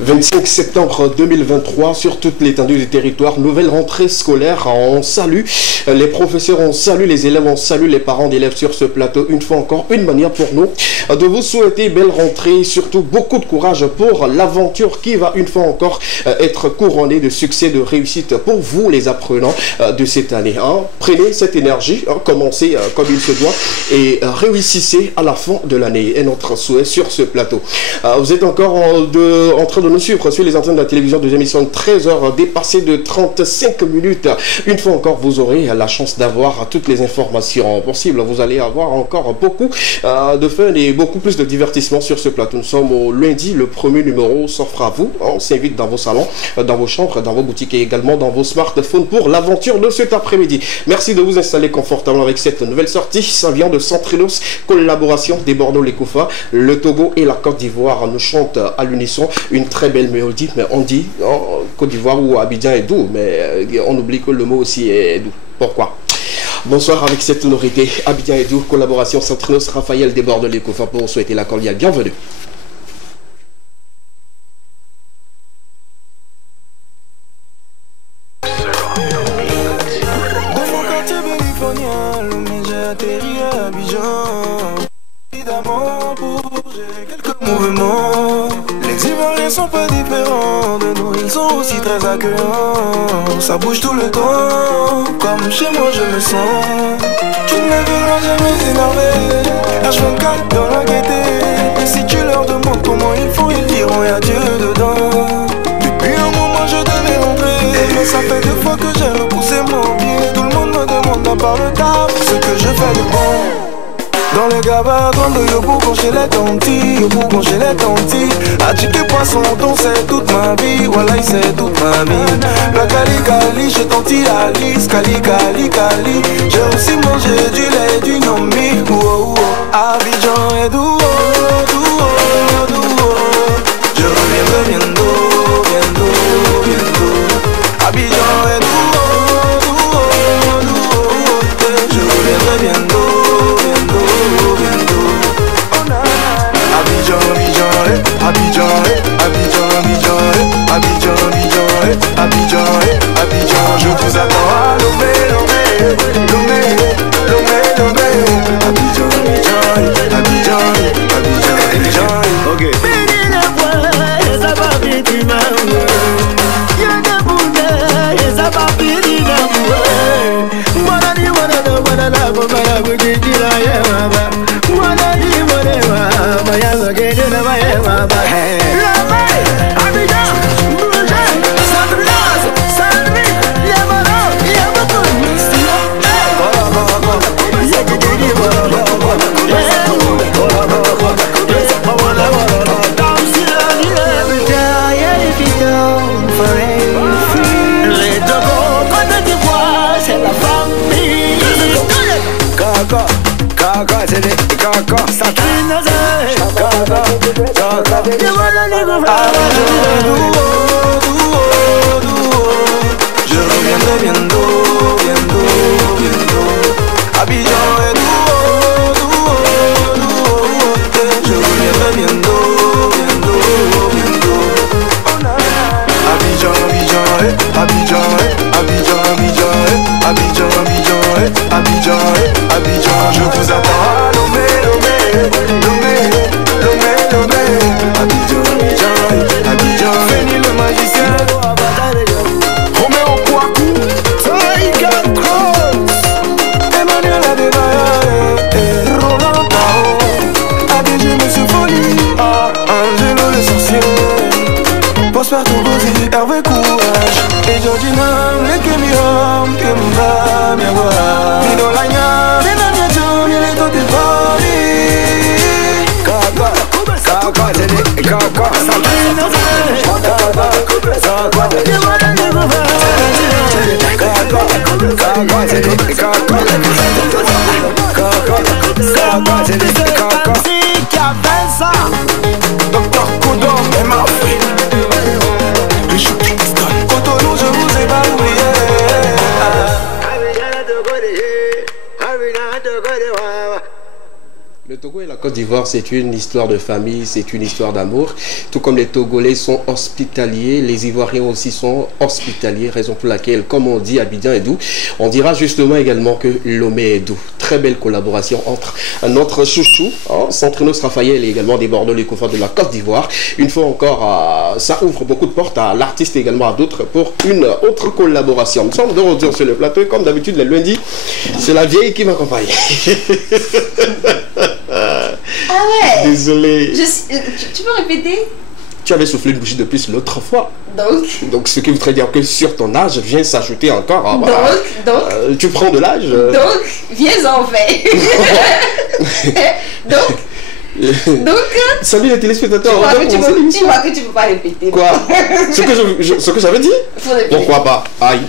25 septembre 2023, sur toute l'étendue du territoire, nouvelle rentrée scolaire. On salue les professeurs, on salue les élèves, on salue les parents d'élèves sur ce plateau. Une fois encore, une manière pour nous de vous souhaiter belle rentrée, surtout beaucoup de courage pour l'aventure qui va une fois encore être couronnée de succès, de réussite pour vous les apprenants de cette année. Prenez cette énergie, commencez comme il se doit et réussissez à la fin de l'année. Et notre souhait sur ce plateau. Vous êtes encore en train de nous suivre sur les antennes de la télévision, des émissions de 13h dépassées de 35 minutes. Une fois encore, vous aurez la chance d'avoir toutes les informations possibles. Vous allez avoir encore beaucoup de fun et beaucoup plus de divertissement sur ce plateau. Nous sommes au lundi, le premier numéro s'offre à vous. On s'invite dans vos salons, dans vos chambres, dans vos boutiques et également dans vos smartphones pour l'aventure de cet après-midi. Merci de vous installer confortablement avec cette nouvelle sortie. Ça vient de Centrinos, collaboration des Bordeaux-les-Koufa, le Togo et la Côte d'Ivoire nous chantent à l'unisson une très belle mélodie, mais on dit Côte d'Ivoire ou Abidjan est doux, mais on oublie que le mot aussi est doux. Pourquoi? Bonsoir avec cette sonorité. Abidjan et doux, collaboration Centrinos, Raphaël des Bordeaux-les-Koufa pour vous souhaiter la cordiale bienvenue. Ça bouge tout le temps, comme chez moi je me sens. Tu ne me verras jamais énervé, H24 dans la gaieté. Et si tu leur demandes comment ils font, ils diront y'a Dieu dedans. Depuis un moment je devais rentrer, mais ça fait 2 fois que j'ai repoussé mon pied. Tout le monde me demande à part le taf, ce que je fais de bon. Dans les gabas, quand yo pour goncher les tontis, yo pour goncher les tontis. Adjiké poisson, ton c'est toute ma vie, voilà c'est toute ma vie. La cali cali, j'ai tonti Alice, cali cali cali. J'ai aussi mangé du lait, du gnomi, oh oh. Abidjan est doux, doux, doux. Je reviendrai bientôt, bientôt, bientôt. Abidjan est doux, doux, doux. Je reviendrai bientôt. Abidjan, Abidjan, je vous attends à Lomé, Lomé, Lomé, Lomé, Lomé. Abidjan, Abidjan, Abidjan, Abidjan. Ok. Je reviendrai bientôt, bientôt, bientôt. Abidjan est doux, doux, doux. Je reviendrai bientôt, bientôt, bientôt. Abidjan, Abidjan, Abidjan, Abidjan, Abidjan, Abidjan, Abidjan, Abidjan, Abidjan. Je vous attends à Lomé, Lomé, Lomé, Lomé, Lomé. Abidjan, Abidjan, Abidjan. Feni le magicien. Roméo Kouakou, Taïga Cross, Emmanuel Adebayo, Roland Tao, ADG Monsieur Folie, Angelo le sorcier, Prosper Togosi, Hervé Courage, et Georgina, le Kemiram, Kemba, Miawa, Mino Lagna, Benamia John, il est qui a fait ça. Docteur Kodo et ma fille. Cotonou, je vous ai pas oublié. Le Togo et la Côte d'Ivoire, c'est une histoire de famille, c'est une histoire d'amour. Tout comme les Togolais sont hospitaliers, les Ivoiriens aussi sont hospitaliers, raison pour laquelle, comme on dit, Abidjan est doux. On dira justement également que Lomé est doux. Très belle collaboration entre notre chouchou, Centrinos Raphaël et également des Bordeaux, les confrères de la Côte d'Ivoire. Une fois encore, ça ouvre beaucoup de portes à l'artiste et également à d'autres pour une autre collaboration. Nous sommes de retour sur le plateau et comme d'habitude, les lundis, c'est la vieille qui m'accompagne. Ah ouais. Désolé. Tu peux répéter? Tu avais soufflé une bougie de plus l'autre fois. Donc, ce qui voudrait dire que sur ton âge vient s'ajouter encore. Tu prends de l'âge. Donc, viens-en fait. donc. Salut les téléspectateurs. Tu vois que tu peux pas répéter. Quoi? Ce que j'avais dit? Pourquoi pas? Aïe.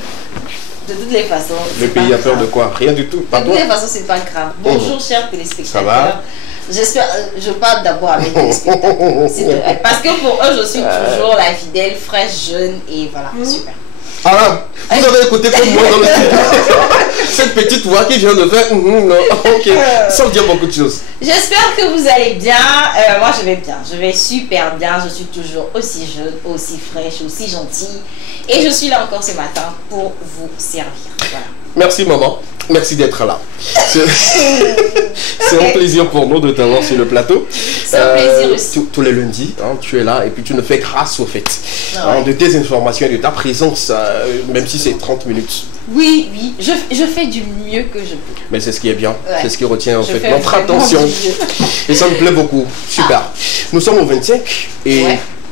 De toutes les façons. Le pays a peur de quoi? Rien du tout. De toutes les façons, c'est pas grave. Bonjour, chers téléspectateurs. Ça va? J'espère, je parle d'abord avec les téléspectateurs. Parce que pour eux, je suis toujours la fidèle, fraîche, jeune et voilà, super. Ah, vous avez écouté comme moi dans le studio. Cette petite voix qui vient de faire non, ok, sans dire beaucoup de choses. J'espère que vous allez bien. Moi, je vais bien. Je vais super bien. Je suis toujours aussi jeune, aussi fraîche, aussi gentille. Et je suis là encore ce matin pour vous servir. Voilà. Merci maman, merci d'être là. C'est un plaisir pour nous de t'avoir sur le plateau. C'est un plaisir aussi. Tous les lundis, tu es là et puis tu ne fais grâce au fait de tes informations et de ta présence, même si c'est 30 minutes. Oui, je fais du mieux que je peux. Mais c'est ce qui est bien, c'est ce qui retient en fait notre attention. Et ça me plaît beaucoup, super. Nous sommes au 25 et...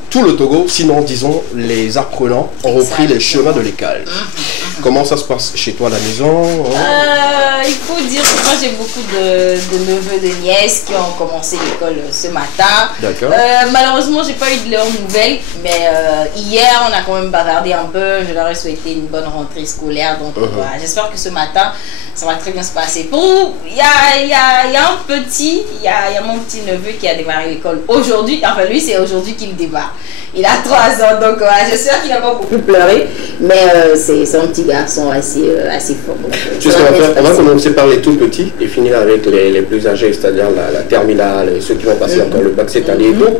Tout le Togo, sinon disons les apprenants, ont repris les chemins de l'école. Comment ça se passe chez toi à la maison? Il faut dire que moi j'ai beaucoup de neveux, de nièces qui ont commencé l'école ce matin. D'accord. Malheureusement, j'ai pas eu de leurs nouvelles, mais hier on a quand même bavardé un peu. Je leur ai souhaité une bonne rentrée scolaire. Donc voilà, j'espère que ce matin ça va très bien se passer. Pour il y a mon petit neveu qui a démarré l'école aujourd'hui. Enfin lui c'est aujourd'hui qu'il démarre. Il a 3 ans, donc j'espère qu'il n'a pas beaucoup pleuré, mais c'est un petit garçon assez fort. Tu sais ce qu'on va faire? On va commencer par les tout petits et finir avec les plus âgés, c'est-à-dire la terminale et ceux qui vont passer encore le bac cette année. Donc,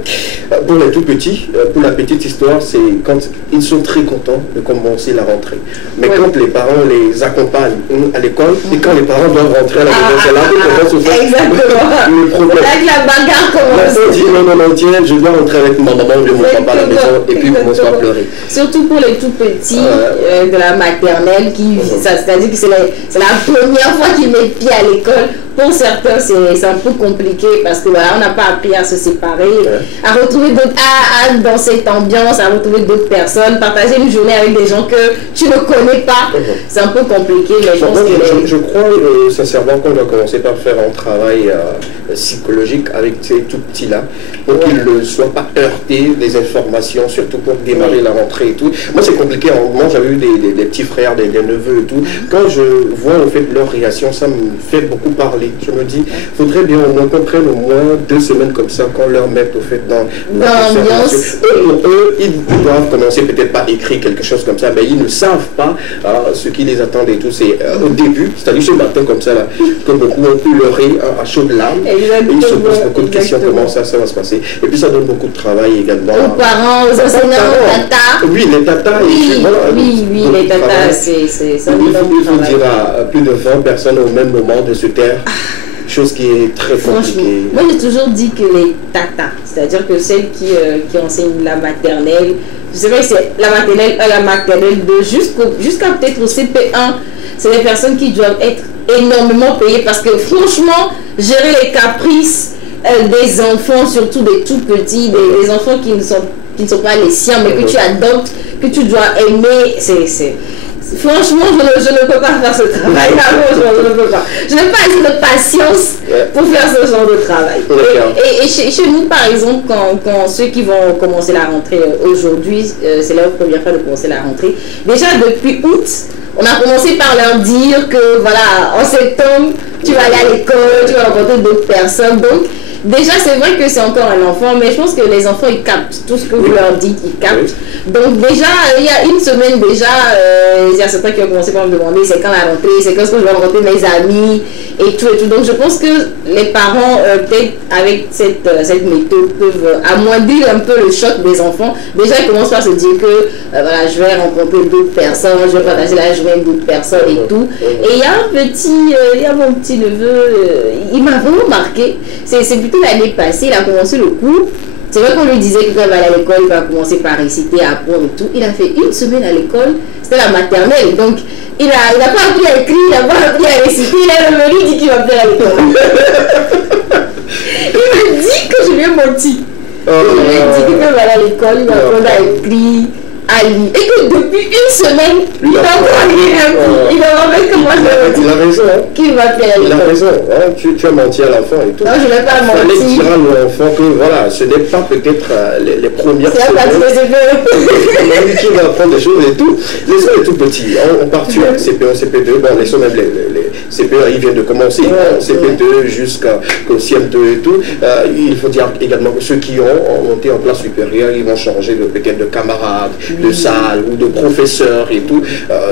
pour les tout petits, pour la petite histoire, c'est quand ils sont très contents de commencer la rentrée. Mais quand les parents les accompagnent à l'école et quand les parents doivent rentrer à la maison, c'est là que commence au fait le problème. Avec la bagarre commence. On dit non, tiens, je dois rentrer avec ma maman et mon papa à la maison et puis ils commencent à pleurer. Surtout pour les tout petits de la maternelle, c'est-à-dire que c'est la première fois qu'ils mettent pied à l'école. Pour certains, c'est un peu compliqué parce que voilà, on n'a pas appris à se séparer, à retrouver dans cette ambiance, à retrouver d'autres personnes, partager une journée avec des gens que tu ne connais pas. C'est un peu compliqué, mais je crois sincèrement qu'on doit commencer par faire un travail psychologique avec ces tout petits-là pour qu'ils ne soient pas heurtés des informations, surtout pour démarrer la rentrée et tout. Moi, c'est compliqué. Moi, j'avais eu des petits frères, des neveux et tout. Quand je vois en fait leur réaction, ça me fait beaucoup parler. Je me dis, il faudrait bien au moins qu'on prenne au moins 2 semaines comme ça, qu'on leur mette au fait dans l'ambiance. Eux, ils doivent commencer peut-être par écrire quelque chose comme ça, mais ils ne savent pas ce qui les attend et tout. C'est au début, c'est-à-dire ce matin comme ça, là, que beaucoup ont pu pleurer à chaudes larmes. Et ils se posent beaucoup de questions, comment ça va se passer. Et puis ça donne beaucoup de travail également. Aux parents, aux enseignants, aux tatas. Oui, les tatas. Oui, les tatas, c'est ça. Il faut dire à plus de 20 personnes au même moment de se taire. Chose qui est très compliquée. Moi j'ai toujours dit que les tatas, c'est-à-dire que celles qui enseignent la maternelle, je sais pas si c'est la maternelle 2 jusqu'à peut-être au CP1, c'est des personnes qui doivent être énormément payées parce que franchement, gérer les caprices des enfants, surtout des tout petits, des enfants qui ne sont pas les siens, mais que tu adoptes, que tu dois aimer. Franchement, je ne peux pas faire ce travail. Franchement, je ne peux pas. Je n'ai pas assez de patience pour faire ce genre de travail. Et chez nous, par exemple, quand ceux qui vont commencer la rentrée aujourd'hui, c'est leur première fois de commencer la rentrée. Déjà depuis août, on a commencé par leur dire que voilà, en septembre, tu vas aller à l'école, tu vas rencontrer d'autres personnes. Donc, déjà, c'est vrai que c'est encore un enfant, mais je pense que les enfants, ils captent tout ce que vous leur dites, ils captent. Donc déjà, il y a une semaine déjà, il y a certains qui ont commencé par me demander c'est quand la rentrée, c'est quand est-ce que je vais rencontrer mes amis et tout et tout. Donc je pense que les parents, peut-être avec cette méthode, peuvent amoindrir un peu le choc des enfants. Déjà, ils commencent par se dire que voilà, je vais rencontrer d'autres personnes, je vais partager la journée avec d'autres personnes et tout. Et il y a mon petit neveu, il m'a vraiment marqué. C'est plutôt l'année passée, il a commencé le cours. C'est vrai qu'on lui disait que quand il va aller à l'école, il va commencer par réciter, apprendre et tout. Il a fait une semaine à l'école, c'était la maternelle. Donc, il n'a pas appris à écrire, il n'a pas appris à réciter. Il est revenu, il dit qu'il va faire à l'école. Il me dit que je lui ai menti. Je lui ai dit qu'il va aller à l'école, il va apprendre à écrire, à lire. Et que depuis une semaine, il n'a pas rien. Il va voir que moi je. Il a raison. Qui va faire à l'école. Il a raison. Hein? Tu as menti à l'enfant et tout. Non, je ne vais pas mentir. Il fallait dire à l'enfant que voilà, ce n'est pas peut-être les premières semaines. Qui va apprendre des choses et tout. Les hommes est tout petits. On part sur CP1, CP2. Bon, les hommes, les CP1, ils viennent de commencer. CP2 jusqu'au CM2 et tout. Il faut dire également que ceux qui ont monté en classe supérieure, ils vont changer peut-être de camarades, de salle ou de professeurs et tout.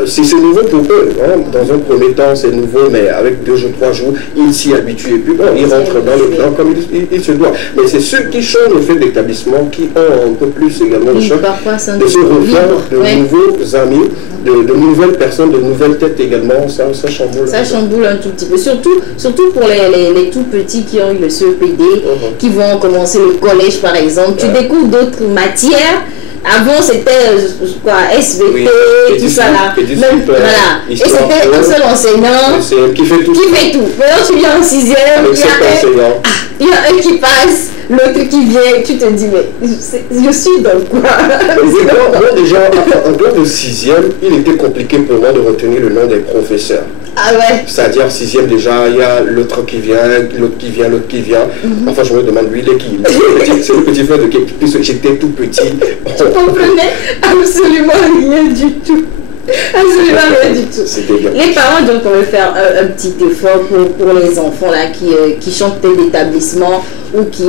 C'est nouveau pour eux. Hein. Dans un premier temps, c'est nouveau, mais avec 2 jours, 3 jours, ils s'y habituent et puis bon, ils rentrent dans le plan comme il se doit. Mais c'est ceux qui changent le fait d'établissement qui ont un peu plus également le choc de se refaire de nouveaux amis, de nouvelles personnes, de nouvelles têtes également. Ça chamboule. Ça chamboule un tout petit peu. Surtout pour les tout petits qui ont eu le CEPD, qui vont commencer le collège par exemple. Tu découvres d'autres matières. Avant c'était SVT, tout ça là. Même, voilà. Et c'était un seul enseignant qui fait tout. Maintenant tu viens en 6e, il y a un qui passe, l'autre qui vient, tu te dis mais je suis dans quoi? Moi déjà, en dehors de 6e, il était compliqué pour moi de retenir le nom des professeurs. Ah ouais. C'est-à-dire 6e déjà, il y a l'autre qui vient, l'autre qui vient. Enfin, je me demande, lui, il est qui? C'est le petit frère de qui? Puisque j'étais tout petit. Tu comprenais absolument rien du tout. Absolument rien du tout. Les parents doivent faire un petit effort pour les enfants là, qui chantent d'établissement ou qui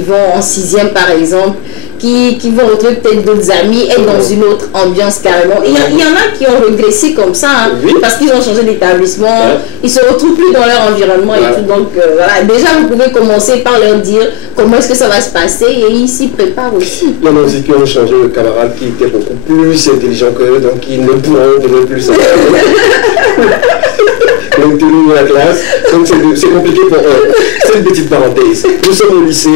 vont en 6e par exemple. Qui vont retrouver peut-être d'autres amis, être dans une autre ambiance carrément. Il y en a qui ont régressé comme ça, hein, parce qu'ils ont changé d'établissement, ils se retrouvent plus dans leur environnement et tout. Donc voilà, déjà vous pouvez commencer par leur dire comment est-ce que ça va se passer et ils s'y préparent aussi. Il y en a aussi qui ont changé de camarade qui était beaucoup plus intelligent qu'eux, donc ils ne pourront donner plus ça. De la classe, donc c'est compliqué pour eux. C'est une petite parenthèse. Nous sommes au lycée,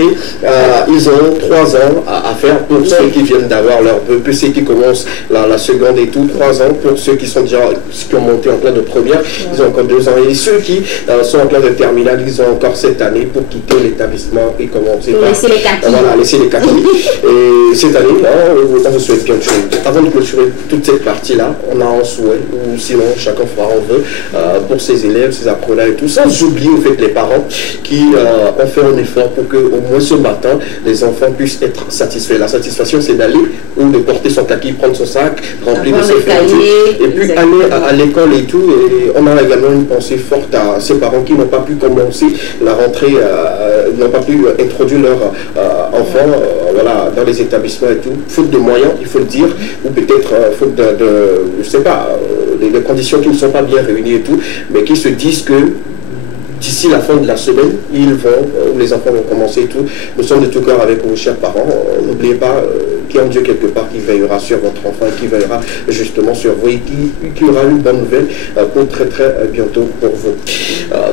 ils ont 3 ans à faire pour ceux qui viennent d'avoir leur ceux qui commencent la seconde et tout, 3 ans pour ceux qui sont déjà qui ont monté en classe de première, ils ont encore 2 ans. Et ceux qui sont en classe de terminale, ils ont encore cette année pour quitter l'établissement et commencer par laisser les kaki. Voilà, laisser les kaki. Et cette année, on vous souhaite plein de choses. Avant de clôturer toute cette partie-là, on a un souhait, ou sinon chacun fera un vœu pour ses élèves, ses apprenants et tout ça. J'oublie au fait les parents qui ont fait un effort pour que au moins ce matin, les enfants puissent être satisfaits. La satisfaction, c'est d'aller ou de porter son kaki, prendre son sac, remplir de ses feuilles, et puis aller à l'école et tout. Et on a également une pensée forte à ces parents qui n'ont pas pu commencer la rentrée, n'ont pas pu introduire leurs enfants voilà, dans les établissements et tout, faute de moyens, il faut le dire, ou peut-être faute je sais pas, des conditions qui ne sont pas bien réunies et tout, mais qui se disent que d'ici la fin de la semaine, les enfants vont commencer et tout. Nous sommes de tout cœur avec vos chers parents. N'oubliez pas qu'il y a un Dieu quelque part qui veillera sur votre enfant, qui veillera justement sur vous et qui aura une bonne nouvelle pour très très bientôt pour vous.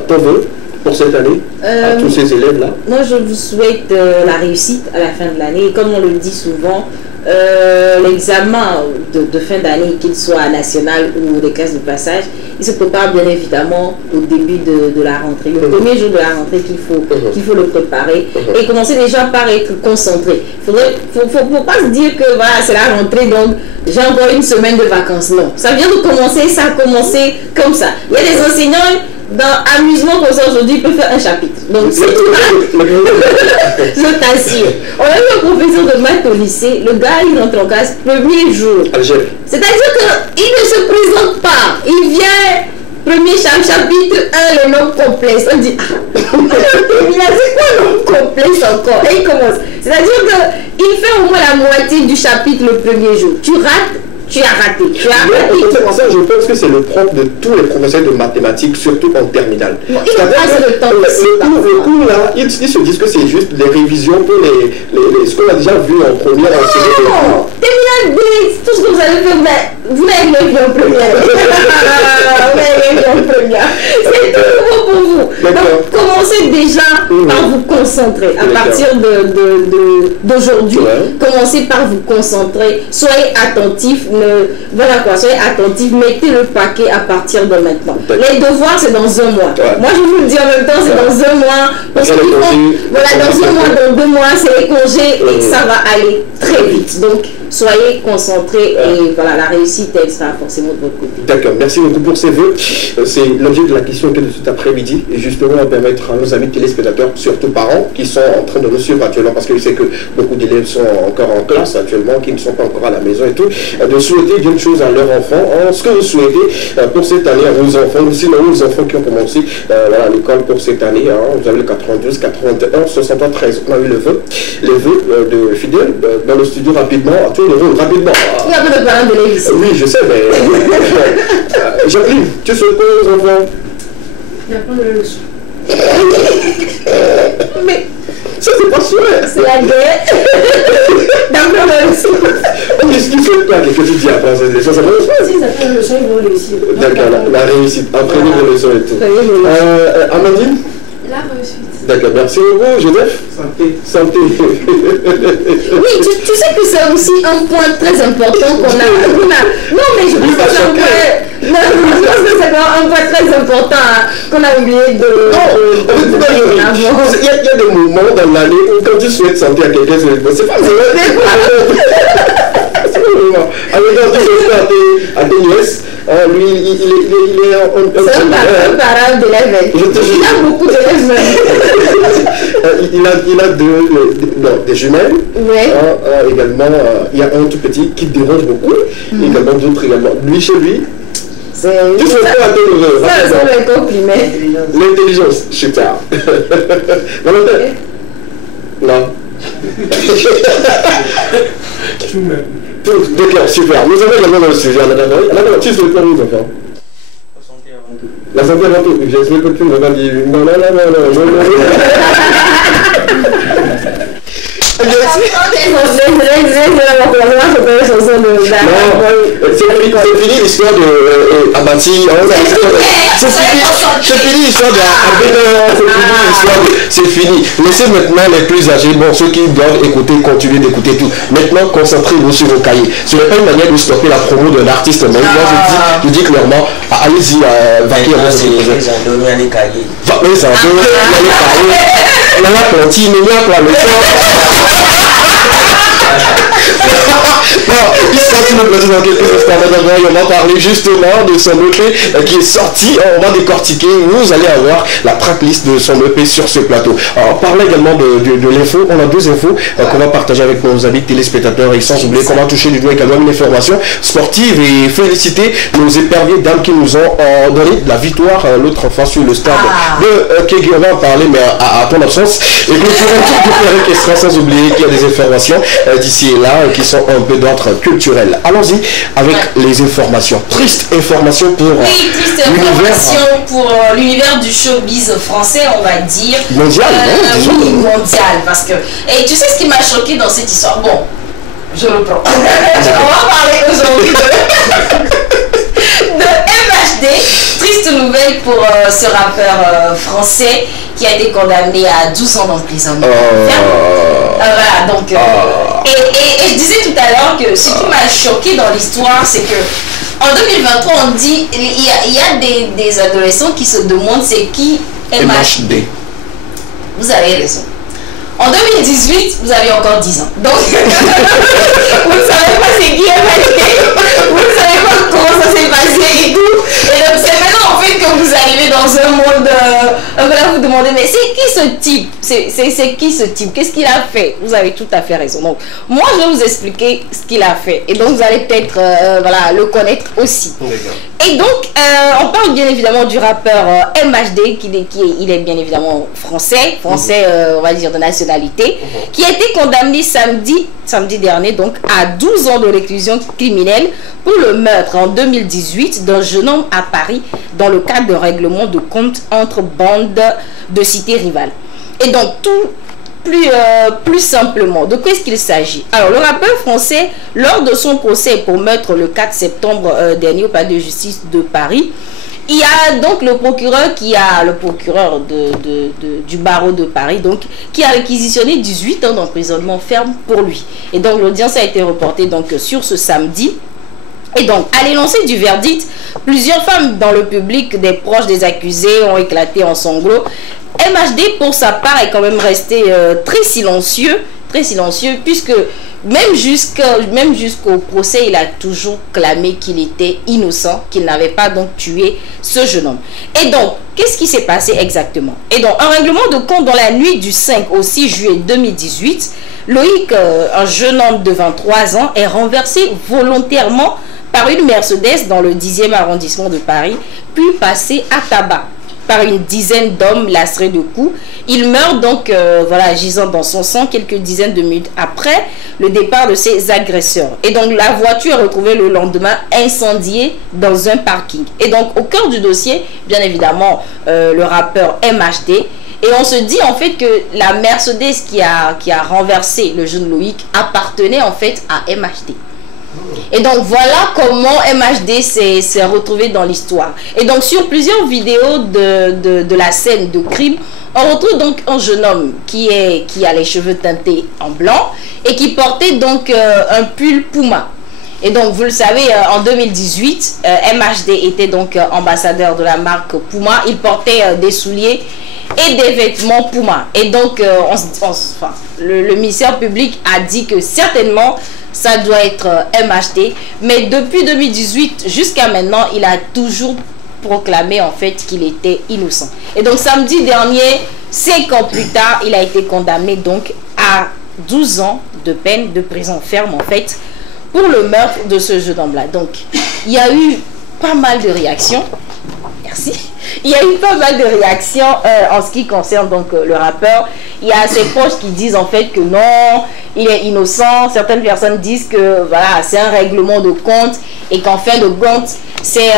Ton vœu pour cette année à tous ces élèves-là? Moi, je vous souhaite la réussite à la fin de l'année. Et comme on le dit souvent, l'examen de fin d'année, qu'il soit national ou des classes de passage, il se prépare bien évidemment au début de la rentrée. Le premier jour de la rentrée qu'il faut le préparer et commencer déjà par être concentré. Il ne faut pas se dire que voilà, c'est la rentrée, donc j'ai encore une semaine de vacances. Non, ça vient de commencer, ça a commencé comme ça. Il y a des enseignants dans amusement comme ça aujourd'hui, ils peuvent faire un chapitre. Donc c'est tout. Je t'assure. On a eu un professeur de maths au lycée, le gars il entre en classe premier jour. C'est-à-dire qu'il ne se présente pas. Il vient, premier chapitre 1, le nom complexe. On dit, c'est quoi le nom complexe encore? Et il commence. C'est-à-dire qu'il fait au moins la moitié du chapitre le premier jour. Tu rates. Tu as raté. Ça, je pense que c'est le propre de tous les professeurs de mathématiques, surtout en terminale. Bon, il passe le temps. Le cours là, ils se disent que c'est juste des révisions pour ce qu'on a déjà vu en première. Non, terminale B, tout ce que vous allez faire, mais vous n'avez rien vu en première. Vous n'avez rien vu en première. C'est tout nouveau pour vous. Donc, commencez déjà par vous concentrer. À partir d'aujourd'hui, commencez par vous concentrer. Soyez attentifs. Voilà quoi, soyez attentifs, mettez le paquet à partir de maintenant. Les devoirs, c'est dans un mois. Moi, je vous le dis en même temps, c'est dans un mois. Parce que voilà, dans un mois, dans 2 mois, c'est les congés et ça va aller très vite. Donc, soyez concentrés et voilà, la réussite, elle sera forcément de votre côté. D'accord, merci beaucoup pour ces vœux. C'est l'objet de la question de cet après-midi. Et justement, on va permettre à nos amis téléspectateurs, surtout parents, qui sont en train de nous suivre actuellement, parce que je sais que beaucoup d'élèves sont encore en classe actuellement, qui ne sont pas encore à la maison et tout, de souhaiter d'une chose à leurs enfants. Ce que vous souhaitez pour cette année à vos enfants, aussi aux enfants qui ont commencé l'école pour cette année, vous avez le 92, 81, 73. On a eu les vœux de Fidèle dans le studio rapidement. Rapidement. Il y a peu de parents de l'église. Oui, je sais, mais. Jacqueline, tu souhaites quoi aux enfants? J'apprends le leçon. Mais. Ça, c'est pas sûr. C'est la guerre. D'apprendre le leçon. Qu'est-ce qu'il faut pas que tu dis après cette leçon? Ça va le faire? Si, ils apprennent le leçon, ils vont réussir. D'accord, la réussite. Apprenez vos leçons et tout. Amandine? La réussite. D'accord, merci beaucoup. Joseph? Santé. Oui, tu sais que c'est aussi un point très important qu'on a. Non, mais je pense que c'est un point. Non, je pense que c'est un point très important qu'on a oublié de. Il y a des moments dans l'année où quand tu souhaites santé à quelqu'un, c'est pas vrai. Alors, quand tu souhaites à tes nièces, lui, il est un parent d'élèves. Il a beaucoup d'élèves. Il a des jumelles. Oui. Également, il y a un tout petit qui dérange beaucoup. Également d'autres également. Lui, chez lui, tu sais quoi à ton neveu? Ça, c'est un compliment. L'intelligence, super. Valentin? Non. D'accord, super. Nous avons également dans le sujet. Tu souhaites quoi aux enfants? La santé avant tout. J'espère que tu ne vas pas dire non. C'est fini l'histoire de Abati. C'est fini l'histoire de c'est fini. Laissez maintenant les plus âgés, ceux qui doivent écouter, continuer d'écouter tout. Maintenant, concentrez-vous sur vos cahiers. Ce n'est pas une manière de stopper la promo de l'artiste, mais moi je dis clairement, allez-y, vaquer à vos projets. Les cahiers. Les cahiers. La plantine, il y a plein de il sorti le plateau dans quelques instants. On va parler justement de son EP qui est sorti. On va décortiquer. Vous allez avoir la tracklist de son EP sur ce plateau. Alors, parlons également de l'info. On a 2 infos qu'on va partager avec nos amis téléspectateurs et sans oublier qu'on va toucher du doigt également une information sportive et féliciter nos éperviers dames qui nous ont donné la victoire l'autre fois sur le stade de Kegui. On va en parler, mais à ton absence. Et clôturons tout avec Estra, sans oublier qu'il y a des informations d'ici et là qui sont un peu d'ordre culturel. Allons-y avec les informations. Triste information pour triste information pour l'univers du showbiz français, on va dire. Mondial, oui, mondial. Parce que, et tu sais ce qui m'a choqué dans cette histoire? Bon, je reprends. On va parler aujourd'hui de MHD triste nouvelle pour ce rappeur français qui a été condamné à 12 ans d'emprisonnement. Voilà, donc... Et je disais tout à l'heure que ce qui m'a choqué dans l'histoire, c'est que en 2023, on dit, il y a des adolescents qui se demandent c'est qui MHD. Vous avez raison. En 2018, vous avez encore 10 ans. Donc, vous ne savez pas c'est qui MHD, vous ne savez pas comment ça s'est passé et tout. Et donc, c'est maintenant en fait que vous arrivez dans un monde... voilà, vous demandez, mais c'est qui ce type? C'est qui ce type? Qu'est-ce qu'il a fait? Vous avez tout à fait raison. Donc, moi, je vais vous expliquer ce qu'il a fait. Et donc, vous allez peut-être voilà, le connaître aussi. Et donc, on parle bien évidemment du rappeur MHD, il est bien évidemment français, on va dire de nationalité, qui a été condamné samedi dernier, donc à 12 ans de réclusion criminelle pour le meurtre en 2018 d'un jeune homme à Paris dans le cadre de règlement de compte entre bandes de cités rivales. Et donc, plus simplement, de quoi est-ce qu'il s'agit? Alors, le rappeur français, lors de son procès pour meurtre le 4 septembre dernier au palais de justice de Paris, il y a donc le procureur du barreau de Paris, donc, qui a réquisitionné 18 ans d'emprisonnement ferme pour lui. Et donc, l'audience a été reportée donc, sur ce samedi. Et donc, à l'énoncé du verdict, plusieurs femmes dans le public, des proches des accusés, ont éclaté en sanglots. MHD, pour sa part, est quand même resté très silencieux, puisque même jusqu'au procès, il a toujours clamé qu'il était innocent, qu'il n'avait pas donc tué ce jeune homme. Et donc, qu'est-ce qui s'est passé exactement? Et donc, un règlement de compte dans la nuit du 5 au 6 juillet 2018, Loïc, un jeune homme de 23 ans, est renversé volontairement par une Mercedes dans le 10e arrondissement de Paris, puis passé à tabac par une dizaine d'hommes lacérés de coups. Il meurt donc, voilà, gisant dans son sang quelques dizaines de minutes après le départ de ses agresseurs. Et donc, la voiture est retrouvée le lendemain incendiée dans un parking. Et donc, au cœur du dossier, bien évidemment, le rappeur MHD. Et on se dit en fait que la Mercedes qui a renversé le jeune Loïc appartenait en fait à MHD. Et donc voilà comment MHD s'est retrouvé dans l'histoire. Et donc sur plusieurs vidéos de la scène de crime, on retrouve donc un jeune homme qui a les cheveux teintés en blanc et qui portait donc un pull Puma. Et donc vous le savez, en 2018, MHD était donc ambassadeur de la marque Puma. Il portait des souliers et des vêtements Puma. Et donc le ministère public a dit que certainement ça doit être MHD, mais depuis 2018 jusqu'à maintenant, il a toujours proclamé en fait qu'il était innocent. Et donc samedi dernier, 5 ans plus tard, il a été condamné donc à 12 ans de peine de prison ferme en fait pour le meurtre de ce jeune homme là. Donc il y a eu pas mal de réactions. Merci. Il y a eu pas mal de réactions en ce qui concerne donc le rappeur. Il y a ses proches qui disent en fait que non, il est innocent. Certaines personnes disent que voilà, c'est un règlement de compte et qu'en fin de compte, c'est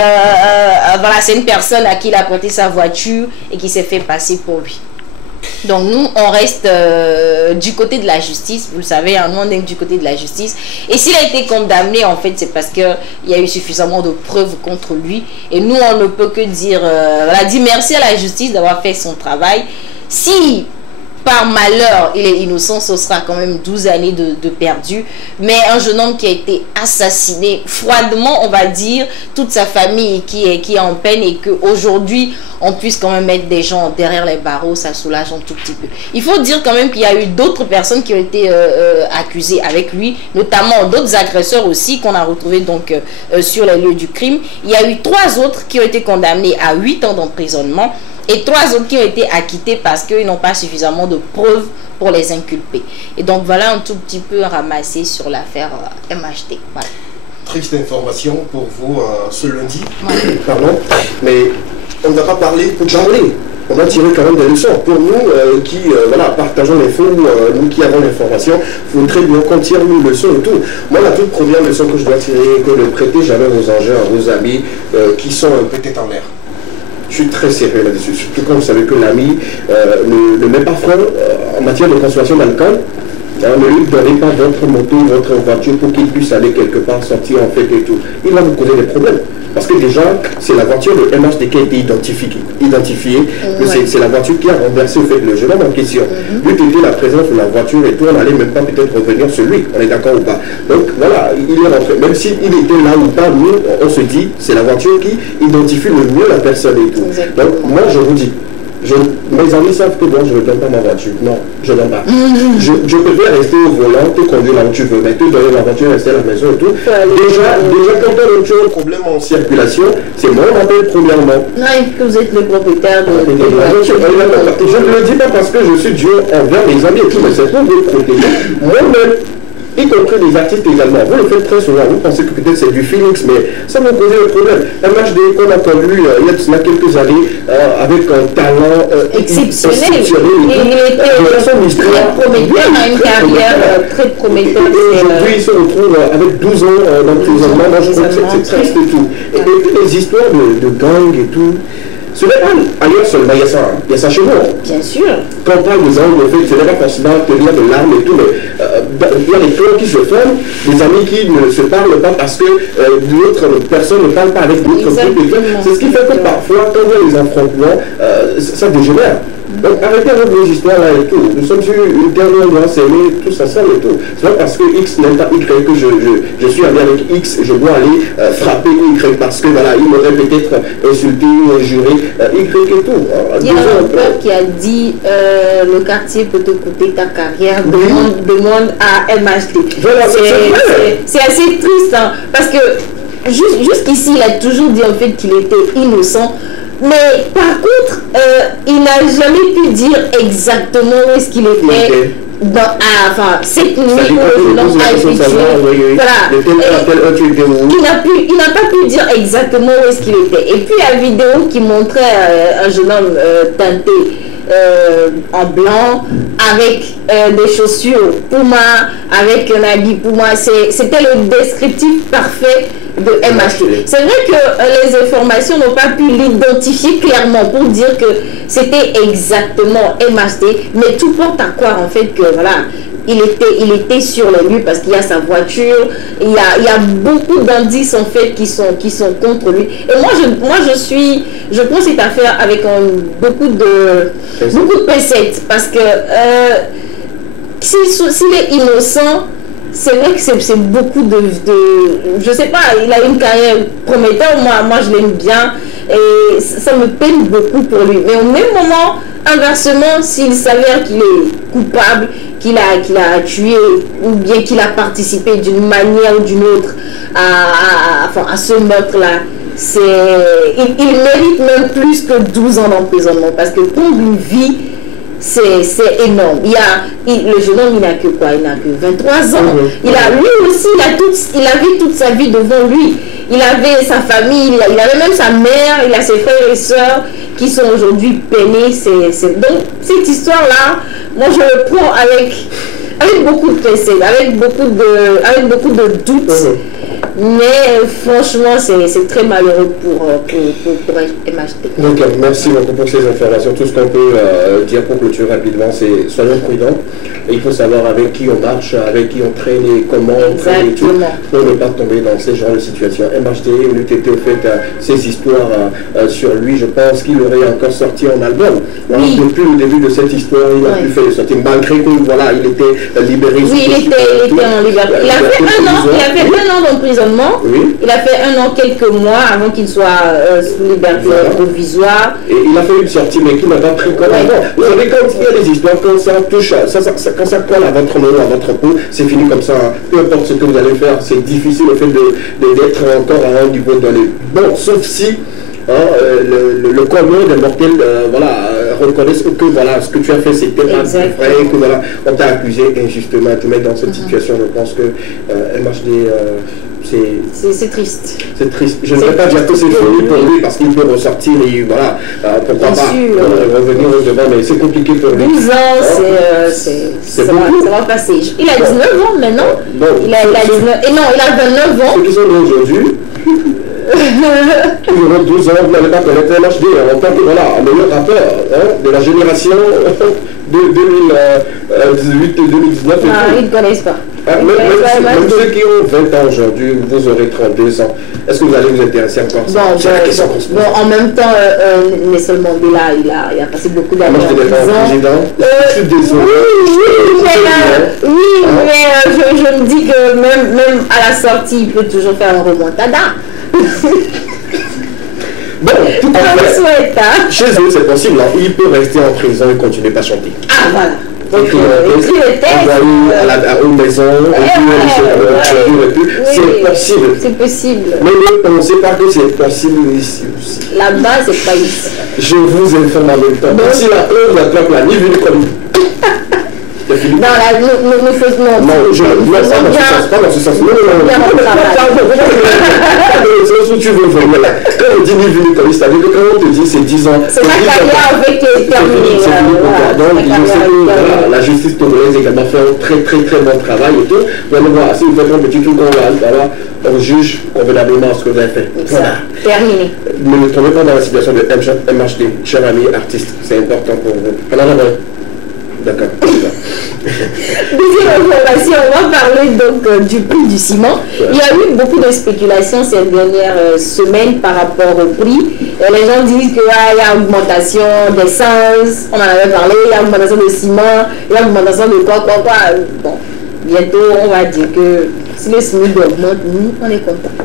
voilà, c'est une personne à qui il a prêté sa voiture et qui s'est fait passer pour lui. Donc nous, on reste du côté de la justice, vous le savez, hein, nous on est du côté de la justice. Et s'il a été condamné, en fait, c'est parce qu'il y a eu suffisamment de preuves contre lui. Et nous, on ne peut que dire, voilà, dire merci à la justice d'avoir fait son travail. Si par malheur il est innocent, ce sera quand même 12 années de perdu. Mais un jeune homme qui a été assassiné froidement, on va dire, toute sa famille qui est en peine, et qu'aujourd'hui on puisse quand même mettre des gens derrière les barreaux, ça soulage un tout petit peu. Il faut dire quand même qu'il y a eu d'autres personnes qui ont été accusées avec lui, notamment d'autres agresseurs aussi qu'on a retrouvés donc sur les lieux du crime. Il y a eu 3 autres qui ont été condamnés à 8 ans d'emprisonnement et 3 autres qui ont été acquittés parce qu'ils n'ont pas suffisamment de preuves pour les inculper. Et donc voilà un tout petit peu ramassé sur l'affaire MHD. Voilà. Triste information pour vous ce lundi, pardon, mais on ne va pas parler pour parler. On va tirer quand même des leçons. Pour nous qui voilà, partageons l'info, nous qui avons l'information, il faut très bien qu'on tire une leçon et tout. Moi, la toute première leçon que je dois tirer, que ne prêtez jamais vos engins à vos amis qui sont peut-être en mer. Je suis très sérieux là-dessus, surtout quand vous savez que l'ami ne met pas frein en matière de consommation d'alcool. Ne lui donnez pas votre moto, votre voiture pour qu'il puisse aller quelque part, sortir en fait et tout. Il va vous causer des problèmes. Parce que déjà, c'est la voiture de MHD qui a été identifiée que c'est la voiture qui a renversé au fait le jeune homme en question. Vu que la présence de la voiture et tout, on n'allait même pas peut-être revenir sur lui, on est d'accord ou pas. Donc voilà, il est rentré. Même s'il était là ou pas, nous, on se dit, c'est la voiture qui identifie le mieux la personne et tout. Donc moi, je vous dis, mes amis savent que bon, je ne donne pas ma voiture. Non, je ne donne pas. Je préfère rester au volant, te conduire là où tu veux, mais te donner la voiture, rester à la maison et tout. Déjà quand on a un problème en circulation, c'est moi on m'appelle premièrement. Non, et que vous êtes le propriétaire de la voiture. Je ne le dis pas parce que je suis Dieu envers mes amis et tout, mais c'est pour vous protéger. Moi-même, y compris les artistes également. Vous le faites très souvent, vous pensez que peut-être c'est du Phoenix, mais ça vous pose un problème. MHD qu'on a connu il y a quelques années avec un talent exceptionnel. Il était très prometteur, a une carrière très prometteuse. Aujourd'hui, il se retrouve avec 12 ans d'emprisonnement. Moi, je trouve que c'est triste et tout. Et les histoires de gang et tout. Ce n'est pas ailleurs seulement, il y a ça chez nous. Bien sûr. Quand on parle des angles, en fait, ce n'est pas forcément tenir de l'arme et tout, mais il y a des clans qui se forment, des amis qui ne se parlent pas parce que d'autres personnes ne parlent pas avec d'autres groupes. C'est ce qui fait que parfois, quand il y a les affrontements, ça dégénère. Donc arrêtez avec vos histoires là et tout. Nous sommes sur une terre où on doit s'aimer tous ensemble et tout. C'est pas parce que X n'aime pas Y que je suis allé avec X, je dois aller frapper Y parce que voilà, il m'aurait peut-être insulté ou injuré Y et tout. Il y a un peuple qui a dit le quartier peut te coûter ta carrière, demande à MHD. Voilà, c'est assez triste hein, parce que jusqu'ici il a toujours dit en fait qu'il était innocent. Mais par contre, il n'a jamais pu dire exactement où est-ce qu'il était. Enfin, cette nuit où l'homme a été tué. Il n'a pas pu dire exactement où est-ce qu'il était. Et puis la vidéo qui montrait un jeune homme teinté en blanc avec des chaussures Puma, avec un habit Puma, c'était le descriptif parfait de MHD. C'est vrai que les informations n'ont pas pu l'identifier clairement pour dire que c'était exactement MHD, mais tout porte à croire en fait que voilà, il était sur les lieux parce qu'il y a sa voiture, il y a beaucoup d'indices en fait qui sont contre lui. Et moi je prends cette affaire avec beaucoup de pincettes parce que s'il est innocent, c'est vrai que c'est beaucoup de je sais pas, il a une carrière prometteuse, moi je l'aime bien et ça me peine beaucoup pour lui. Mais au même moment, inversement, s'il s'avère qu'il est coupable, qu'il a tué ou bien qu'il a participé d'une manière ou d'une autre à ce meurtre-là, il mérite même plus que 12 ans d'emprisonnement parce que pour une vie, c'est énorme. Le jeune homme, il n'a que quoi? Il n'a que 23 ans. Lui aussi, il avait toute sa vie devant lui. Il avait sa famille, il avait même sa mère, il a ses frères et sœurs qui sont aujourd'hui peinés. Donc, cette histoire-là, moi, je le prends avec beaucoup de pincettes, avec beaucoup de doutes. Mais franchement, c'est très malheureux pour MHD. Donc, merci beaucoup pour ces informations. Tout ce qu'on peut dire pour clôturer rapidement, c'est soyons prudents. Il faut savoir avec qui on marche, avec qui on traîne et comment on traîne et tout, pour ne pas tomber dans ces genres de situations. MHD, il était au fait ces histoires sur lui, je pense qu'il aurait encore sorti un album. Oui. Depuis le début de cette histoire, il a pu faire des sorties, malgré que voilà, il était libéré. Oui, il était en liberté. Il a fait un an d'emprisonnement. Oui. Il a fait un an, quelques mois avant qu'il soit sous liberté provisoire. Et il a fait une sortie, mais qui n'a pas pris comme avant. Vous savez, quand il y a des histoires, quand ça touche, quand ça colle à votre nom, à votre peau, c'est fini comme ça. Peu importe ce que vous allez faire, c'est difficile le fait d'être encore à un niveau donné. Bon, sauf si le commun des mortels reconnaissent que voilà, ce que tu as fait c'était pas vrai, que voilà, on t'a accusé injustement. Tu mets dans cette situation, je pense que MHD c'est triste. C'est triste. Je ne vais pas dire que c'est fini pour lui parce qu'il peut ressortir et voilà, pourquoi pas revenir au devant, mais c'est compliqué pour lui. 12 ans, ça va passer. Il a 19 ans maintenant. Il a 19, et non, il a 29 ans. Ceux qui sont là aujourd'hui, Vous aurez 12 ans, vous n'allez pas connaître MHD en tant que voilà, meilleur rappeur de la génération de 2018 et 2019. Non, ils ne connaissent pas. Même ceux qui ont 20 ans aujourd'hui, vous aurez 32 ans. Est-ce que vous allez vous intéresser encore à ça? Bon, en même temps, Nelson Mandela, il a passé beaucoup d'années en prison. Je suis désolé. Oui, mais je me dis que même à la sortie, il peut toujours faire un remontada. Bon, tout à fait. Chez eux, c'est possible. Hein. Il peut rester en prison et continuer à chanter. Ah, voilà. Donc, aux maisons, c'est possible. C'est possible. Mais ne pensez pas que c'est possible ici aussi. Là-bas, c'est pas ici. Je vous informe en même temps. Si la heure, la clope, la nuit, venu comme non, là, nous faisons. Non, je ne sais pas dans ce sens. Non, le sens où tu veux venir là. Quand on dit ni venu comme ça, quand on te dit c'est 10 ans. C'est ma carrière avec qui est terminée. Donc, je sais que la justice togolaise également fait un très bon travail et tout. Vous allez voir, si vous faites un petit truc, on juge convenablement ce que vous avez fait. Voilà. Terminé. Ne me trouvez pas dans la situation de MHD, cher ami artiste. C'est important pour vous. D'accord. Deuxième information, on va parler donc du prix du ciment. Il y a eu beaucoup de spéculations ces dernières semaines par rapport au prix. Les gens disent qu'il y a augmentation d'essence, on en avait parlé, il y a augmentation de ciment, il y a augmentation de quoi. Bon, bientôt on va dire que si le SMIC augmente, nous on est contents.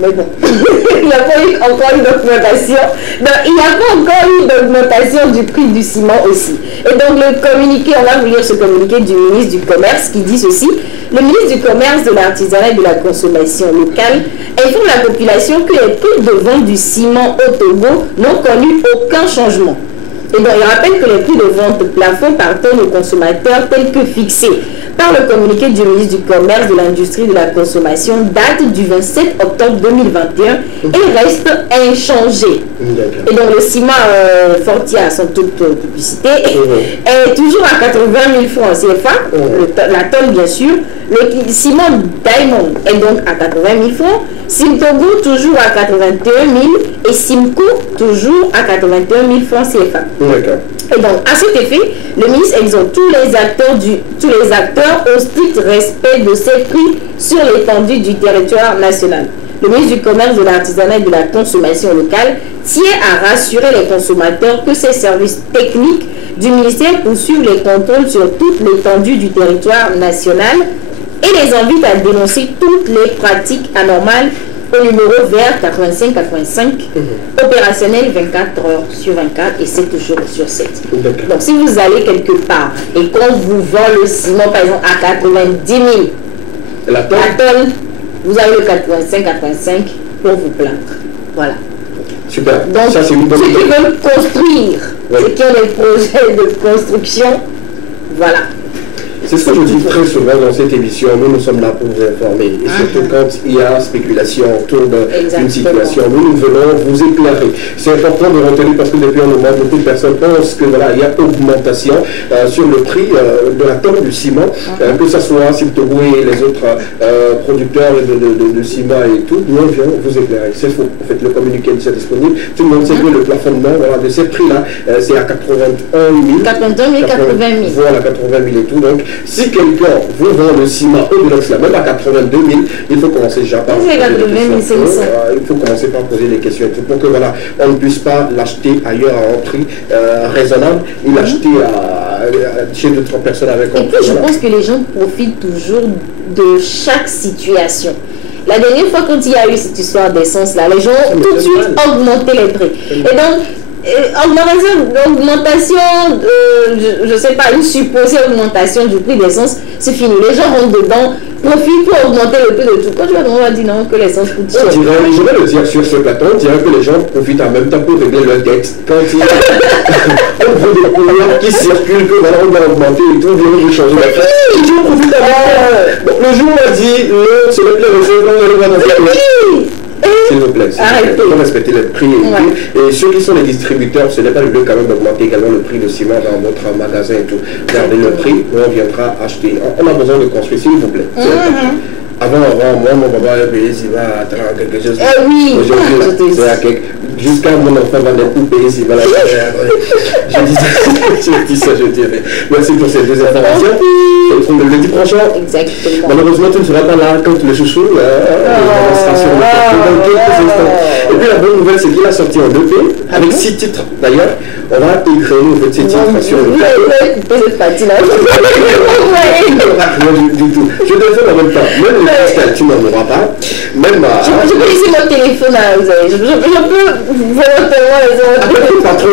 Mais bon, il n'y a pas eu encore une augmentation. Donc, il n'y a pas encore eu d'augmentation du prix du ciment aussi. Et donc, le communiqué, on va vous lire ce communiqué du ministre du Commerce qui dit ceci. Le ministre du Commerce, de l'Artisanat et de la Consommation locale informe la population que les prix de vente du ciment au Togo n'ont connu aucun changement. Et donc, il rappelle que les prix de vente plafond partent aux consommateurs tels que fixés par le communiqué du ministre du Commerce, de l'Industrie et de la Consommation date du 27 octobre 2021 et reste inchangé. Et donc, le ciment Fortia, sans toute publicité, est toujours à 80 000 francs CFA, la tonne bien sûr. Le ciment Diamond est donc à 80 000 francs. Simtogo toujours à 81 000 et Simco toujours à 81 000 francs CFA. Et donc, à cet effet, le ministre exhorte tous les acteurs au strict respect de ces prix sur l'étendue du territoire national. Le ministre du Commerce, de l'Artisanat et de la Consommation locale tient à rassurer les consommateurs que ces services techniques du ministère poursuivent les contrôles sur toute l'étendue du territoire national et les invite à dénoncer toutes les pratiques anormales au numéro vert 8585, opérationnel 24 heures sur 24 et 7 jours sur 7. Donc si vous allez quelque part et qu'on vous vend le ciment par exemple à 90 000, la tonne, vous avez le 85-85 pour vous plaindre. Voilà. Super. Donc ça, ceux qui veulent construire, ceux qui ont des projets de construction, voilà. C'est ce que je dis très souvent dans cette émission. Nous sommes là pour vous informer. Et surtout quand il y a spéculation autour d'une situation, nous venons vous éclairer. C'est important de retenir parce que depuis un moment, beaucoup de personnes pensent que voilà, il y a augmentation sur le prix de la tonne du ciment, que ce soit Simtogo et les autres producteurs de ciment et tout. Nous venons vous éclairer. C'est faux. En fait, le communiqué est disponible. Tout le monde sait que le plafonnement de ces prix-là, c'est à 81 000. 80 000, 80 000. Voilà, 80 000 et tout. Donc, si quelqu'un vous vend le ciment au-delà de cela, même à 82 000, il faut commencer déjà par poser il faut commencer par poser des questions et tout, pour que voilà, on ne puisse pas l'acheter ailleurs à un prix raisonnable ou l'acheter chez d'autres personnes avec un prix. Et puis je pense que les gens profitent toujours de chaque situation. La dernière fois quand il y a eu cette histoire d'essence là, les gens ont tout de suite augmenté les prix. Et donc augmentation, je ne sais pas, une supposée augmentation du prix d'essence, c'est fini. Les gens rentrent dedans, profitent pour augmenter le prix de tout. Quand on va dire non, que l'essence coûte cher. Je vais le dire sur ce plateau, on dirait que les gens profitent en même temps pour régler leur dette. Quand il y a un gros des courriers qui circulent, que voilà, on va augmenter et tout, on vient de changer la place. Les gens profitent en même temps. Le jour où on a dit, c'est le plein de on va dans s'il vous plaît, il faut respecter les prix et ceux qui sont les distributeurs, ce n'est pas le lieu quand même d'augmenter également le prix de ciment dans votre magasin et tout. Gardez le prix, on viendra acheter. On a besoin de construire, s'il vous plaît. Avant, moi, mon papa avait payé s'il va attendre quelque chose. Eh oui, aujourd'hui, jusqu'à mon enfant va ne plus payer s'il va la faire. Je dirais. Merci pour ces deux informations. Le lundi prochain, exactement. Malheureusement, tu ne seras pas là quand le chouchou sera sur le plateau dans quelques instants. Et puis la bonne nouvelle, c'est qu'il a sorti en 2P avec 6 titres. D'ailleurs, on va écrire une petite titre sur le plateau. Cette partie-là. Du tout. Je te le fais en même temps. Même le freestyle, tu n'en auras pas. Même. Je peux laisser mon téléphone à vous. Je peux volontairement les autres. Pas trop,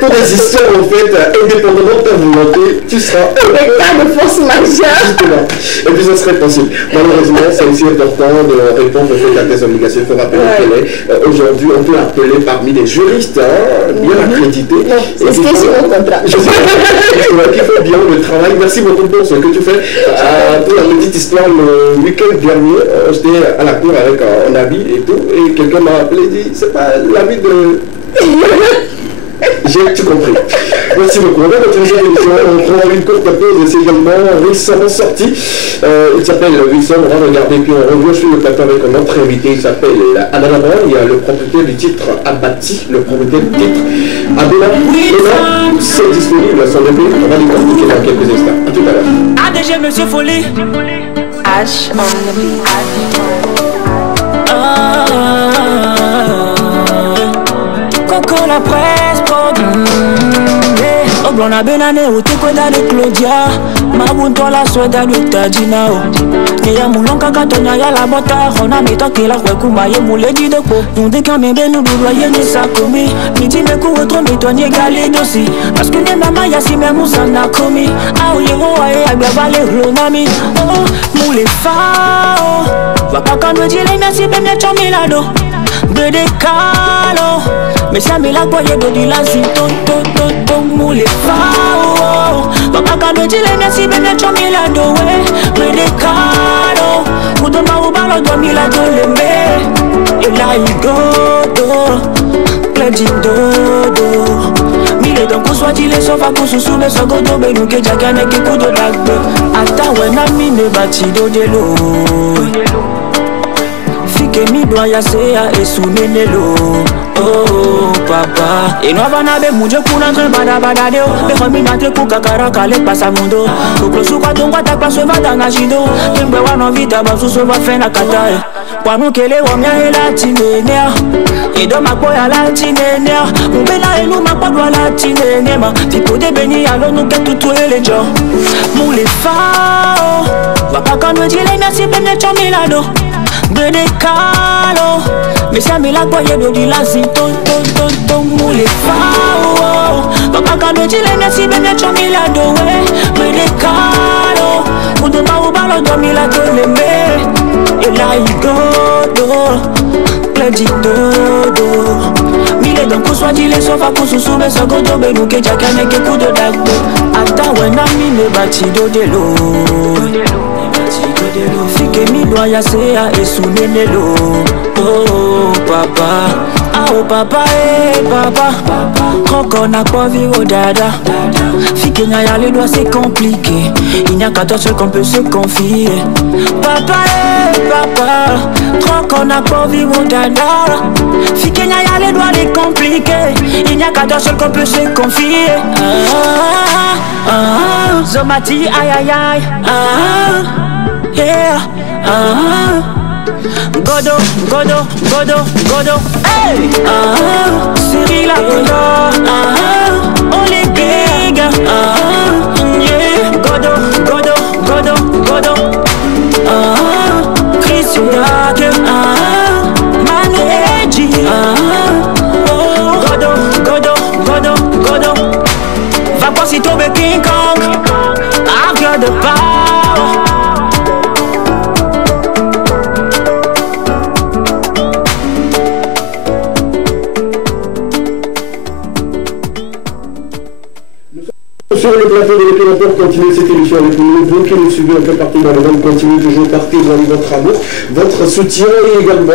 pour des histoires en fait, indépendamment de ta volonté, tu seras état de force majeure. Justement. Et puis ça serait possible. Malheureusement, c'est aussi important de répondre en fait, à tes obligations. Il faut rappeler qu'elle est aujourd'hui, on peut l'appeler parmi les juristes, bien accrédités. C'est ce qui est sur mon contrat. Je sais qu'il fait bien le travail. Merci beaucoup pour ce que tu fais. Pour la petite histoire, le week-end dernier, j'étais à la cour avec un habit et tout, et quelqu'un m'a appelé et dit c'est pas l'habit de. J'ai tout compris. Merci beaucoup. On va continuer cette émission. On prend une courte pause. C'est également récemment sorti. Il s'appelle Wilson. On va regarder. Puis on revient sur le plateau avec un autre invité. Il s'appelle Adela Brown. Il y a le propriétaire du titre Abati. Le propriétaire du titre Adela. C'est disponible sur le blog. On va l'expliquer dans quelques instants. A tout à l'heure. ADG Monsieur Folie. H on the beat. Coco la presse prod. Oblon a benane ou te kwenda de Claudia. Mabunto la sweda de Tadinao. Eya mulonka katonya ya la bota. Rona metoke la kwe kumba ye muledi de po. Nunde kame benu budwa ye ni sakomi. Midi me ku otro metonye gale dosi. Parce que ne mama ya si me musana komi. Au ye ho ae agbavale ronami. Oh, mule fao. Wakaka no jile merci bemne chomilado. Bede kalo. Mais ça me la boye do di la zinto to moule fao. Papa kado jile merci bene chomila do we. Bede kalo. Kudo ma ubalo do mila do lembe. Et là il godo. Pleji dodo. Mile donc on soit il est sauf à cause sous le sogodo. Mais nous que jagane ke kudo dagbe. Ata wena mine bati do de lo. Fike mi doit ya sea et sous nenelo. Oh papa, et nous avons n'avait mouillé pour l'entrée badabadadeo. Les familles n'entrent pour kakara calé passe à mundo. Pour le souk à ton ta place va dans la jido. Kimbe wa non vite à basu va faire la katae. Pour nous qu'elle est wamia et la tinénia. Et dans ma poya la tinénia. Mon bella et nous ma pas doit la tinénia. Pipo de béni alors nous qu'est tout les gens. Moule fao. Va pas quand nous dit les merci bene chomilado. Bede kalo. Mais ça me la boye do di la zinto to moule fao. Papa kado jile merci bene chomila do we. Bede kalo. Kudo ma ubalo do mila do lembe. Et là il godo. Pleji dodo. Mile donc on soit dit les sofa pour sous mais ça godo be nous que jakane ke kudo dagbo. Ata wena mine bati do de lo. Fike mi doit ya sea et sous nenelo. Oh papa, oh papa, eh papa. Quand on a pas vu au dada. Fike nya ya les doigts c'est compliqué. Il n'y a qu'à toi seul qu'on peut se confier. Papa, eh papa. Quand on a pas vu au dada. Fike nya ya les doigts c'est compliqué. Il n'y a qu'à toi seul qu'on peut se confier. Zomati aïe aïe aïe. Yeah, Godo, godo, godo, godo, hey, Cyril la godo, on les big, yeah, godo, godo, godo, godo, Chris Yudake, Maneji, godo, godo, godo, godo, va pas si tomber King Kong, I've got the power. sur le plateau de l'Épée continue cette émission avec nous. Vous qui nous suivez un peu partout dans le monde, continuez toujours par témoigner votre amour, votre soutien et également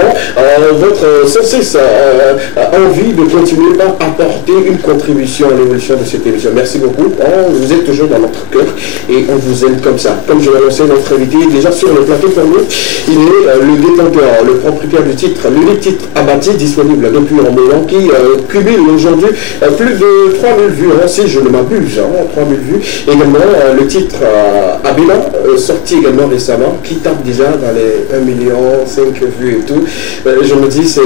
votre sans cesse envie de continuer par apporter une contribution à l'évolution de cette émission. Merci beaucoup. Vous êtes toujours dans notre cœur et on vous aime comme ça. Comme je l'ai annoncé, notre invité est déjà sur le plateau pour nous. Il est le détenteur, le propriétaire du titre, l'unique titre Abati disponible depuis un moment qui cumule aujourd'hui plus de 3000 vues, si je ne m'abuse, 3000 vues. Également le titre Abela, sorti également récemment, qui tape déjà dans les 1,5 million vues et tout. Je me dis, c'est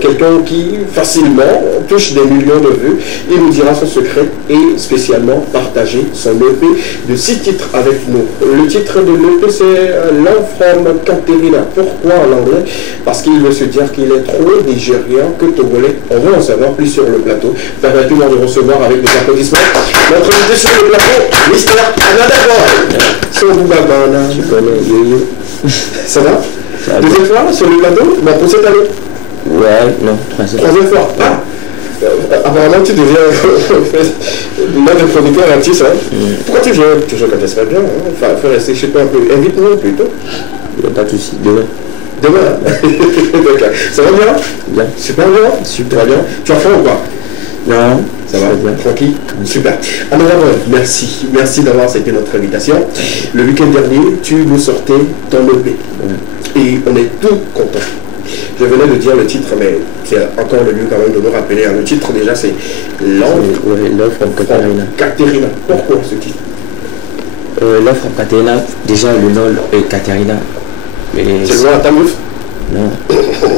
quelqu'un qui facilement touche des millions de vues. Il nous dira son secret et spécialement partager son EP de 6 titres avec nous. Le titre de l'EP c'est Love from Caterina. Pourquoi en anglais? Parce qu'il veut se dire qu'il est trop nigérien que togolais. On va en savoir plus sur le plateau. Permettez-moi de recevoir avec des applaudissements notre invité sur le plateau, Mr. Anadaboy. Son Boubabana. Tu connais Yo-Yo. Ça va? Deuxième fois sur le plateau? Bon, pour cette année? Ouais, non, troisième fois. Ah! Apparemment, tu deviens l'un des producteurs artistes. Pourquoi tu viens toujours quand ça va bien? Enfin, il faut rester chez toi un peu. Invite-nous plutôt. Il n'y a pas de souci. Demain. Demain? D'accord. Ça va bien? Bien. Super bien? Super bien. Tu as faim ou pas? Non. Ça va bien? Tranquille? Super. Alors, merci. Merci d'avoir accepté notre invitation. Le week-end dernier, tu nous sortais ton EP. Et on est tout contents. Je venais de dire le titre, mais c'est encore le lieu quand même de nous rappeler. Le titre déjà c'est Love from Caterina. Pourquoi ce titre? Love from Caterina, déjà le nom est Caterina. C'est le nom à ta meuf? Non,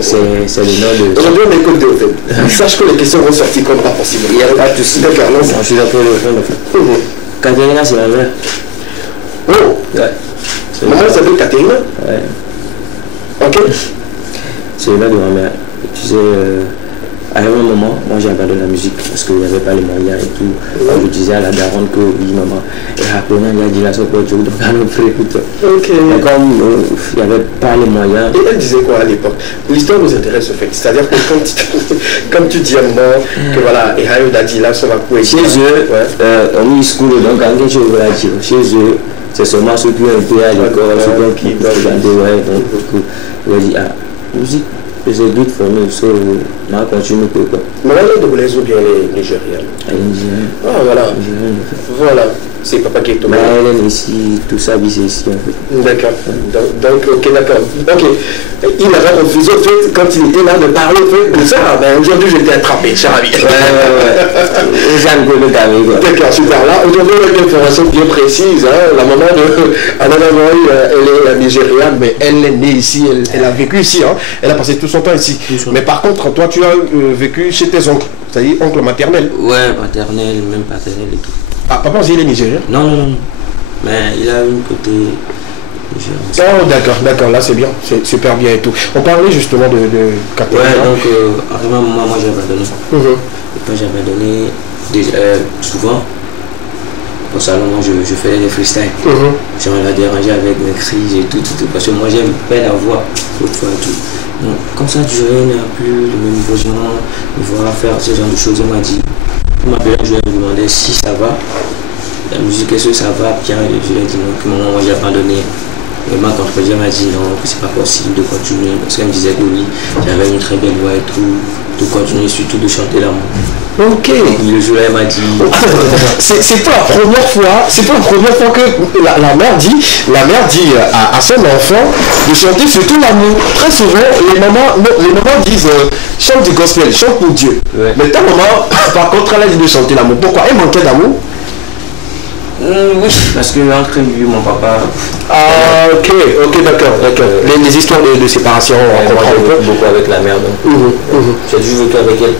c'est le nom de... Aujourd'hui on écoute de hôtel. Sache que les questions vont sortir comme pas possible. Il n'y a pas de souci. D'accord, non. Je suis d'accord le fond. Caterina c'est ma mère. Oh ouais. Maman s'appelle Caterina? Ouais. Ok. C'est le nom de ma mère. Tu sais, à un moment, moi j'ai abandonné la musique parce qu'il n'y avait pas les moyens et tout. Alors, je disais à la daronne que oui, maman, et rapidement, il a dit la sorte de jour, donc elle me fait écouter. Ok. Mais comme il n'y avait pas les moyens. Et elle disait quoi à l'époque? L'histoire nous intéresse au fait. C'est-à-dire que comme tu dis à un moment que voilà, et Hayo a dit là, ça va couler. Chez eux, on y school, donc quand quelque chose va dire, chez eux, c'est seulement ceux qui ont été à l'école, ceux qui ont regardé, ouais, donc il a dit, ah, musique, c'est good for me, so on va continuer quoi. Mais là, les Togolais ou bien les Nigériens? Ah, voilà. Voilà. C'est papa qui est Togolais. Mais elle est ici, tout ça, c'est ici en fait. D'accord. Donc, ok, d'accord. Ok. Il avait refusé, en fait, quand il était là de parler, de ça, ben aujourd'hui, j'étais attrapé, cher ami. D'accord, super. Là, aujourd'hui, on a une information bien précise. La maman de Anana Moï, elle est nigériane, mais elle est née ici, elle a vécu ici. Elle a passé tout son temps ici. Mais par contre, toi, tu as vécu chez tes oncles, c'est-à-dire oncle maternel. Ouais, maternel, même paternel et tout. Ah, papa aussi, il est nigérien? Non. Mais il a une côté nigérien. Oh, d'accord, là c'est bien, c'est super bien et tout. On parlait justement de Caterina. Ouais, donc, à un moment, moi j'ai abandonné. Et quand j'ai abandonné, souvent, au salon, moi je faisais des freestyles. J'aimerais la déranger avec mes cris et tout, parce que moi j'aime pas la voix, autrefois et tout. Donc, comme ça, je n'ai plus le même besoin de voir faire ce genre de choses. On m'a dit, je lui ai demandé si ça va. La musique, est-ce que ça va bien? Je lui ai dit non, que moment moi j'ai abandonné. Et ma contredire m'a dit non, que c'est pas possible de continuer. Parce qu'elle me disait que oui, j'avais une très belle voix et tout, de continuer, surtout de chanter l'amour. Ok. Et le jour-là, elle m'a dit. C'est pas la première fois que la mère dit à son enfant de chanter surtout l'amour. Très souvent, les mamans disent chante du gospel, chante pour Dieu. Ouais. Mais ta maman, par contre, elle a dit de chanter l'amour. Pourquoi? Elle manquait d'amour? Oui, parce que entre lui et mon papa. Ah, ok, d'accord. Les histoires de séparation, on comprend un peu. Beaucoup avec la mère, donc. J'ai toujours vécu avec elle.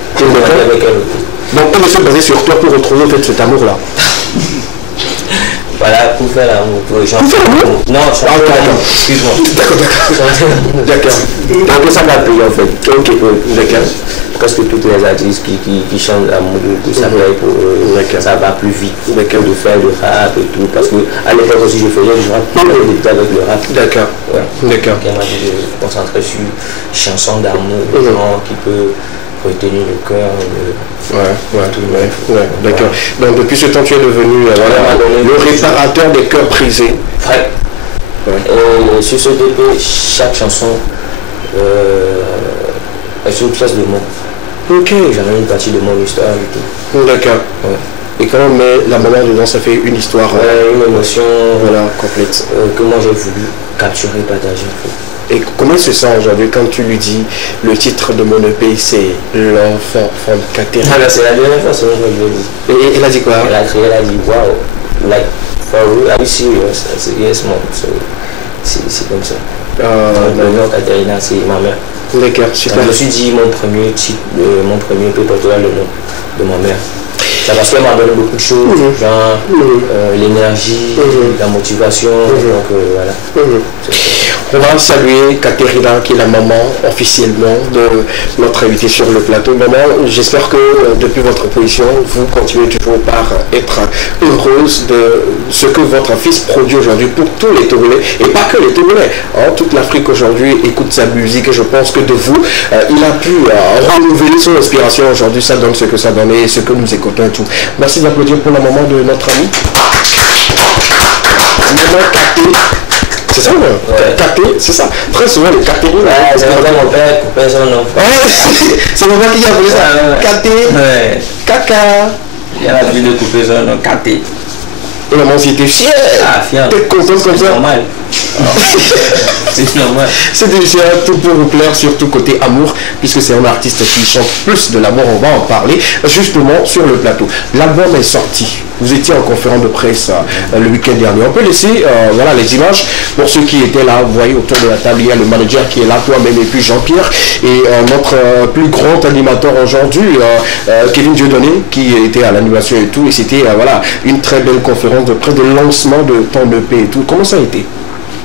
Donc, on est basé sur toi pour retrouver en fait cet amour-là. Voilà, pour faire l'amour. Pour faire l'amour? Non, d'accord. Excuse-moi. D'accord. Donc, ça m'a payé en fait. Ok, d'accord. Parce que toutes les artistes qui chantent l'amour, tout ça ça va plus vite de faire le rap et tout. Parce qu'à l'époque aussi, je faisais du rap avec le rap. D'accord. Ouais. D'accord. Donc, elle m'a dit de se concentrer sur chansons d'amour, qui peut retenu le cœur d'accord. Donc depuis ce temps, tu es devenu le réparateur des cœurs brisés. Ouais. Et sur ce EP, chaque chanson est sur une pièce de mots. Ok. J'avais une partie de mon histoire et tout. D'accord. Ouais. Et quand on met la maman dedans, ça fait une histoire. Une émotion complète. Que moi j'ai voulu capturer, partager. Et comment il se sent aujourd'hui quand tu lui dis le titre de mon EP, c'est L'enfant from Catherine? Ah, c'est la dernière fois que je l'ai dit. Et elle a dit quoi? Elle a crié, elle a dit wow, like for real, are you serious? I said yes mom. So, c'est comme ça. L'enfant Catherine, c'est ma mère. D'accord, super. Je me suis dit mon premier titre, mon premier EP portera le nom de ma mère. C'est parce qu'elle m'a donné beaucoup de choses, genre l'énergie, la motivation, donc voilà. On va saluer Katerina qui est la maman officiellement de notre invité sur le plateau. Maman, j'espère que depuis votre position, vous continuez toujours par être heureuse de ce que votre fils produit aujourd'hui pour tous les Togolais, et pas que les Togolais. Toute l'Afrique aujourd'hui écoute sa musique et je pense que de vous, il a pu renouveler son inspiration aujourd'hui. Ça donne ce que ça donne et ce que nous écoutons et tout. Merci d'applaudir pour la maman de notre ami. Maman Katé. C'est ça, Katé, c'est ça. Très souvent, les Catherine. C'est mon père, couper son nom. C'est mon père qui a appelé ça. Katé. Caca. Il a l'habitude de couper son nom, Katé. Et maman, c'était fier. Ah, fier. T'es contente comme ça. C'est normal. C'est normal. C'est déjà tout pour vous plaire, surtout côté amour, puisque c'est un artiste qui chante plus de l'amour. On va en parler justement sur le plateau. L'album est sorti. Vous étiez en conférence de presse le week-end dernier. On peut laisser voilà, les images pour ceux qui étaient là. Vous voyez autour de la table, il y a le manager qui est là, toi-même, et puis Jean-Pierre. Et notre plus grand animateur aujourd'hui, Kevin Dieudonné, qui était à l'animation et tout. Et c'était voilà, une très belle conférence de près de lancement de ton EP et tout. Comment ça a été?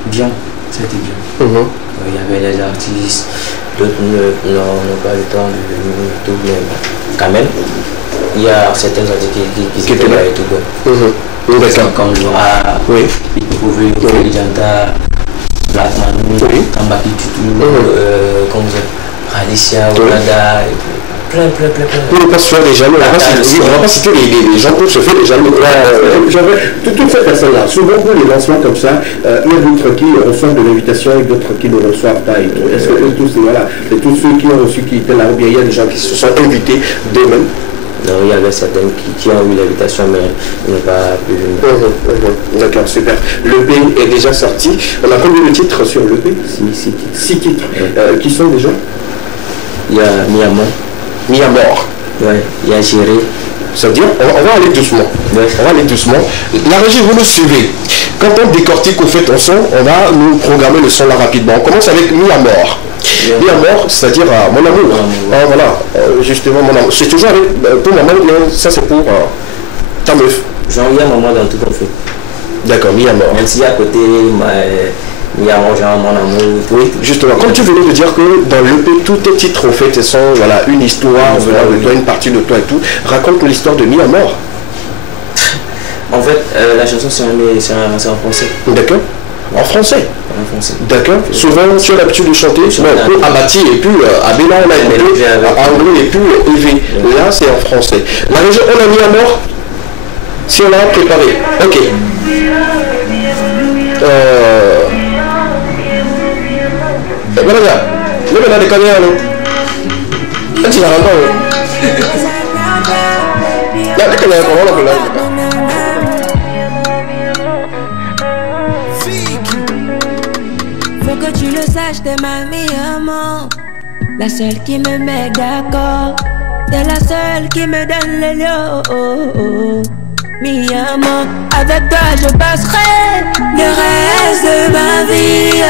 Bien, c'était bien. Il y avait les artistes, d'autres n'ont pas le temps de venir tout, mais quand même, il y a certains artistes qui étaient là et tout. Comme Joa, Pipouville, Janta, Black Manu, Kambaki Tutu, comme ça, Radicia, Olada, plein. On ne va pas se faire des jaloux, on va pas citer les gens pour se faire des jaloux. Toutes ces personnes-là, souvent pour les lancements comme ça, il y a d'autres qui reçoivent de l'invitation et d'autres qui ne reçoivent pas. Est-ce que tous ceux qui ont reçu, qui étaient là, ou bien il y a des gens qui se sont invités d'eux-mêmes? Non, il y avait certaines qui ont eu l'invitation, mais ils n'ont pas pu venir. D'accord, super. Le l'EP est déjà sorti. On a combien de titres sur l'EP? 6 titres. Qui sont déjà? Il y a Miamor. Miamor. Ouais, il y a Géré. Ça veut dire, on va aller doucement. Ouais. On va aller doucement. La régie, vous nous suivez. Quand on décortique ou fait ton son, on va nous programmer le son là rapidement. On commence avec Miamor. Miamor, c'est-à-dire mon amour. Voilà, justement mon amour. C'est toujours avec, pour maman, ça c'est pour ta meuf. Genre, il y a un moment dans tout qu'on fait. D'accord, Miamor. Même si à côté, Miamor, genre mon amour. Oui, justement, comme tu venais de dire que dans l'EP, tous tes titres en fait sont voilà, une histoire venant de toi, une partie de toi et tout. Raconte l'histoire de Miamor. En fait, la chanson c'est en français. D'accord. En français. En français. D'accord. Souvent, tu as l'habitude de chanter pour Abati et puis Abela, on a écouté anglais et puis élevé. Là, c'est en français. La région, on a mis à mort. Si on l'a préparé. Ok. Voilà, le maintenant des caméras, non? Tu l'as rendu. Là, les caméras, comment on peut là? Faut que tu le saches, t'es ma mi-amant, la seule qui me met d'accord, t'es la seule qui me donne le lieu. Mi-amant, avec toi je passerai le reste de ma vie.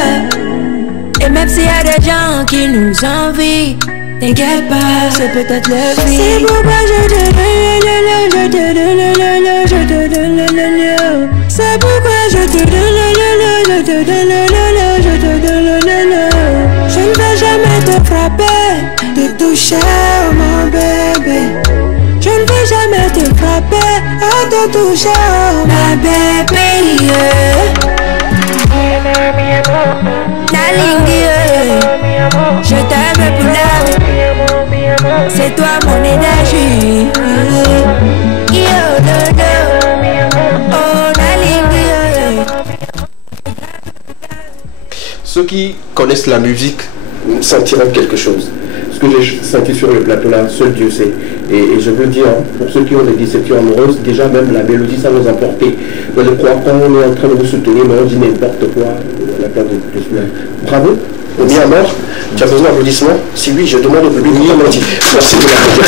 Et même s'il y a des gens qui nous envient, t'inquiète pas, c'est peut-être le vie. C'est pourquoi je te donne, c'est pourquoi je te donne, je ne vais jamais te frapper, te toucher, mon bébé. Je ne vais jamais te frapper, à te toucher, ma bébé. La ligne, Je t'aime pour la vie. C'est toi mon énergie. Yo, do, do. Oh, la ligne. Ceux qui connaissent la musique sentiront quelque chose. Ce que j'ai senti sur le plateau là, seul Dieu sait. Et je veux dire, pour ceux qui ont des déceptions amoureuses, déjà même la mélodie, ça nous a porté. Je crois qu'on est en train de vous soutenir, mais on dit n'importe quoi à la place de celui-là. Bravo, on mis à mort. Tu as besoin d'applaudissements? Si oui, je demande au public comment on dit. Merci de l'applaudir.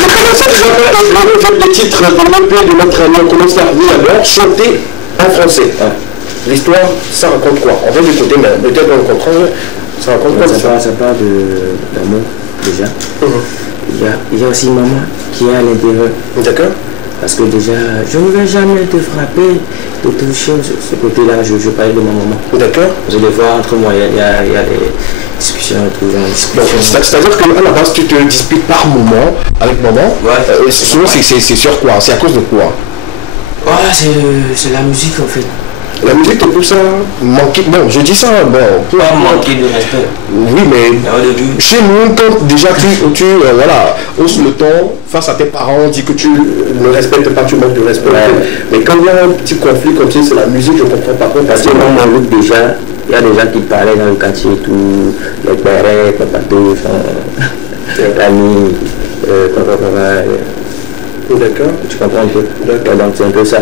Nous commençons déjà avec les titres de l'EP de notre ami. On commence par vous d'abord, chanter en français. L'histoire, ça raconte quoi? On va l'écouter, mais peut-être on comprend. Ça raconte quoi? Ça parle d'amour, déjà. Il y a aussi maman qui est à l'intérieur. D'accord. Parce que déjà, je ne vais jamais te frapper, te toucher. Ce côté-là, je parlais de ma maman. D'accord. Vous allez voir, entre moi, il y a des discussions et tout. C'est-à-dire qu'à la base, tu te disputes par moment avec maman. Ouais. Souvent, c'est sur quoi? C'est à cause de quoi? Voilà, c'est la musique en fait. La musique te pousse à manquer. Bon, je dis ça, bon. Pas manquer de respect. Oui, mais chez nous, quand déjà tu voilà, hausses le ton face à tes parents, on dit que tu ne respectes pas, tu manques de respect. Ouais. Mais quand il y a un petit conflit comme ça, c'est la musique, je ne comprends pas. Parce que dans mon groupe, déjà, il y a des gens qui parlaient dans le quartier et tout, les pères, les papatos, l'ami, papa. D'accord. Tu comprends un peu? D'accord. Donc c'est un peu ça.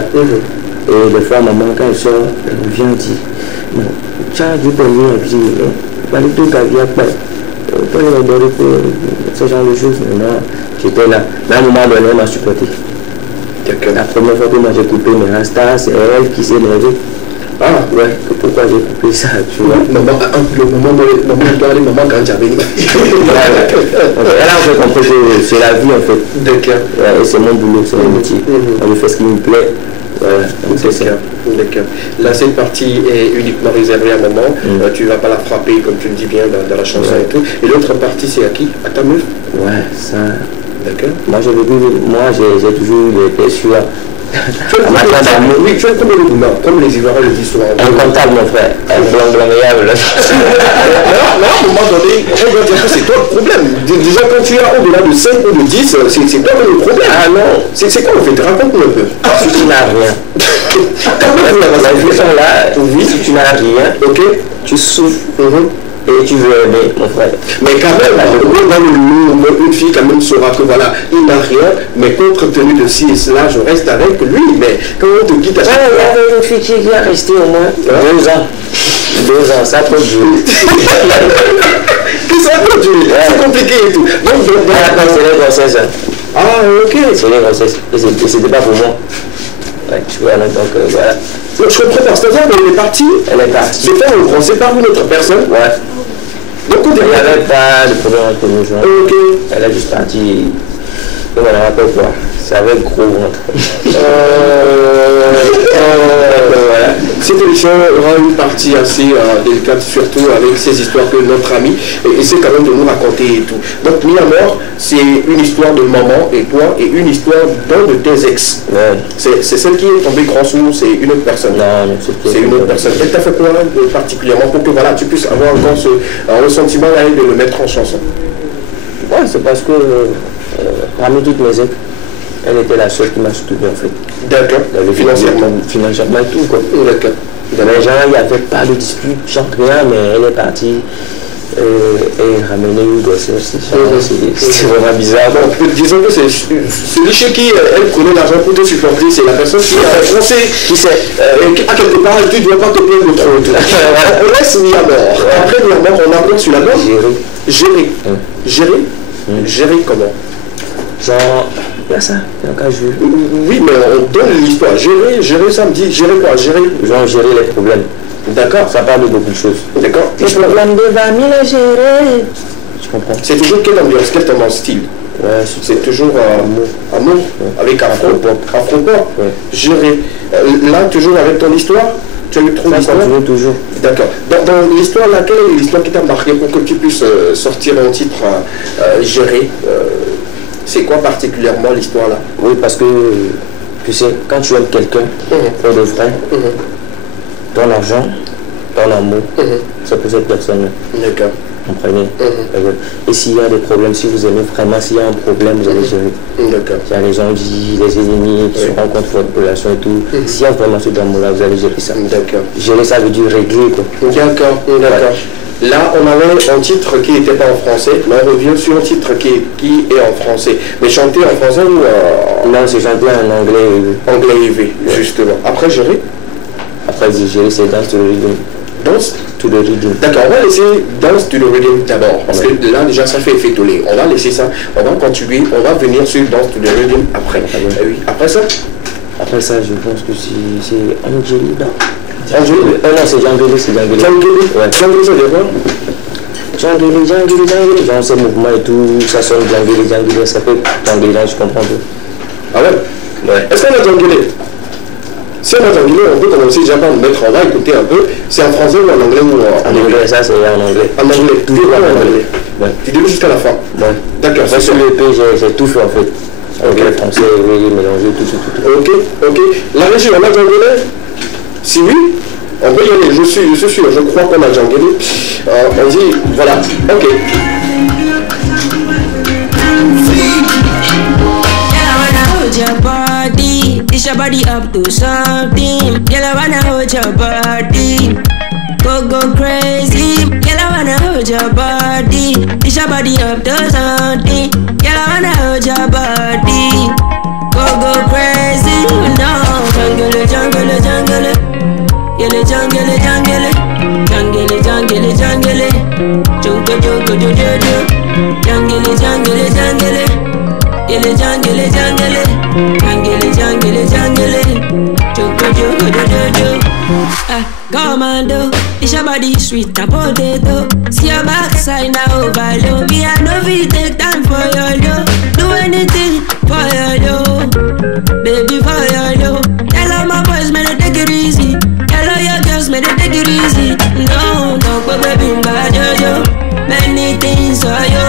Et des fois, maman, quand elle sort, elle vient et dit, bon, tu as dit pour lui, et puis, tout cas, il y a pas. Ce genre de choses, maintenant, j'étais là. Mais à un moment donné, elle m'a supporté. La première fois que moi j'ai coupé mes rastas, c'est elle qui s'est levée. Ah, ouais, pourquoi j'ai coupé ça, tu vois. Maman, le moment où maman quand j'avais. Elle a en fait compris que c'est la vie en fait. D'accord. Ouais, et c'est mon boulot, c'est mon métier. On fait ce qui me plaît. Voilà, donc c'est ça. D'accord. Là, cette partie est uniquement réservée à maman. Tu ne vas pas la frapper, comme tu le dis bien dans la chanson et tout. Et l'autre partie, c'est à qui? À ta meuf? Ouais, ça. D'accord. Moi, j'ai toujours été sûr. Oui, tu es comme les Ivoiriens le disent souvent. Incontable, mon frère. Incontable. Là, à un moment donné, on va dire que c'est toi le problème. Déjà, quand tu as au-delà de 5 ou de 10, c'est toi le problème. Ah non, c'est quoi en fait? Raconte-nous un peu. Si tu n'as rien. La vie sont là, oui, si tu n'as rien, ok, tu souffres. Et tu veux aimer, mon frère. Mais quand même, dans le monde, une fille quand même saura que voilà, il n'a rien, mais compte tenu de ci et cela, je reste avec lui. Mais quand on te quitte à chaque fois... Il y avait une fille qui est restée au moins 2 ans. 2 ans, ça peut durer. Ça peut durer, c'est compliqué et tout. Donc, c'est les grossesses. Ah, ok. C'est les grossesses. Et c'était pas pour moi. Ouais, tu vois, donc voilà. Je comprends pas, c'est-à-dire qu'elle est partie. Elle est partie. C'est faire un procès par une autre personne. Ouais. Donc il n'y avait pas de problème entre nous. Ok. Elle est juste partie. Donc on a rappelé quoi? C'est avec gros ventre. Voilà. Cette émission aura une partie assez délicate, surtout avec ces histoires que notre ami essaie quand même de nous raconter et tout. Donc, mis à mort, c'est une histoire de maman et toi, et une histoire d'un de tes ex. Ouais. C'est celle qui est tombée grand sous, c'est une autre personne. Non, c'est une autre personne. Elle t'a fait quoi particulièrement pour que voilà, tu puisses avoir encore ce ressentiment là de le mettre en chanson? Ouais, c'est parce que parmi toutes mes ex, elle était la seule qui m'a soutenu en fait. D'accord. Financièrement et tout quoi. D'accord. Les gens, il n'y avait pas de dispute, genre rien, mais elle est partie et ramener une grossesse. C'est vraiment bizarre. Donc, disons que c'est celui chez qui elle prenait l'argent pour te supporter, c'est la personne qui a foncé, qui sait, à quelque part, tu ne dois pas te plaindre trop. On laisse mis à mort. Après mis à mort, on aborde sur la mort. Gérer comment? Genre, il y a ça, il y a qu'à jouer. Oui, mais on donne l'histoire. Gérer, ça me dit, gérer quoi? Genre, gérer les problèmes. D'accord. Ça parle de beaucoup de choses. D'accord. Les problèmes de famille, les gérer. Tu comprends? C'est toujours quelle ambiance, quel tendance style? Ouais, c'est toujours amour, avec afro-pop. Gérer. Là, toujours avec ton histoire? Tu as eu trop d'histoire? Toujours. D'accord. Dans l'histoire, laquelle est l'histoire qui t'a marqué pour que tu puisses sortir un titre gérer? C'est quoi particulièrement l'histoire là? Oui, parce que tu sais, quand tu aimes quelqu'un, pour de vrai, ton argent, ton amour, c'est pour cette personne. D'accord. Comprenez? Et s'il y a des problèmes, si vous aimez vraiment, s'il y a un problème, vous allez gérer. D'accord. Il y a les gens, les ennemis qui se rencontrent votre relation et tout. S'il y a vraiment ce amour-là, vous allez gérer ça. D'accord. Gérer ça veut dire régler, quoi. D'accord, d'accord. Là, on avait un titre qui n'était pas en français, mais on revient sur un titre qui est en français. Mais chanter en français ou non, c'est chanter en anglais. Anglais élevé, justement. Après, gérer? Après, gérer, c'est Dance to the Rhythm. Dance to the Rhythm. D'accord, on va laisser Dance to the Rhythm d'abord. Parce que là, déjà, ça fait effet tollé. On va laisser ça. On va continuer. On va venir sur Dance to the Rhythm après. Oui. Après ça? Après ça, je pense que c'est Angelina. Angelina? Non, c'est Djangele, c'est Djangele. Djangele? Ouais. Djangele, ça veut dire quoi? Djangele. Genre, ces mouvements et tout, ça sonne Djangele, ça fait Djangele, je comprends peu. Ah ouais? Ouais. Est-ce qu'on a Djangele? Si on a Djangele, on peut commencer déjà par mettre, on va écouter un peu. C'est en français ou en anglais ou en anglais? Ça, c'est en anglais. En anglais? Toujours en anglais? Ouais. Du début jusqu'à la fin? Ouais. D'accord. Sur le EP, j'ai tout fait en fait. Anglais, français, mélangé, tout. Ok. La régie, on a Djangele? Si oui, on peut y aller, je suis sûr, je crois qu'on a Djangele. On dit, voilà, ok. Push your body up to something. Girl, I wanna hold your body. Go crazy. Girl, I wanna hold your body. Push your body up to something. Girl, I wanna hold your body. Go crazy. No. Jungle. Jungle. Jungle. Jungle. Commando, it's your body sweet and potato. See your backside now overload. Me I know we take time for your love. Do anything for your love, baby, for your love. Tell all my boys, man, they take it easy. Tell all your girls, man, they take it easy. No, but baby, bad yo. Many things for you,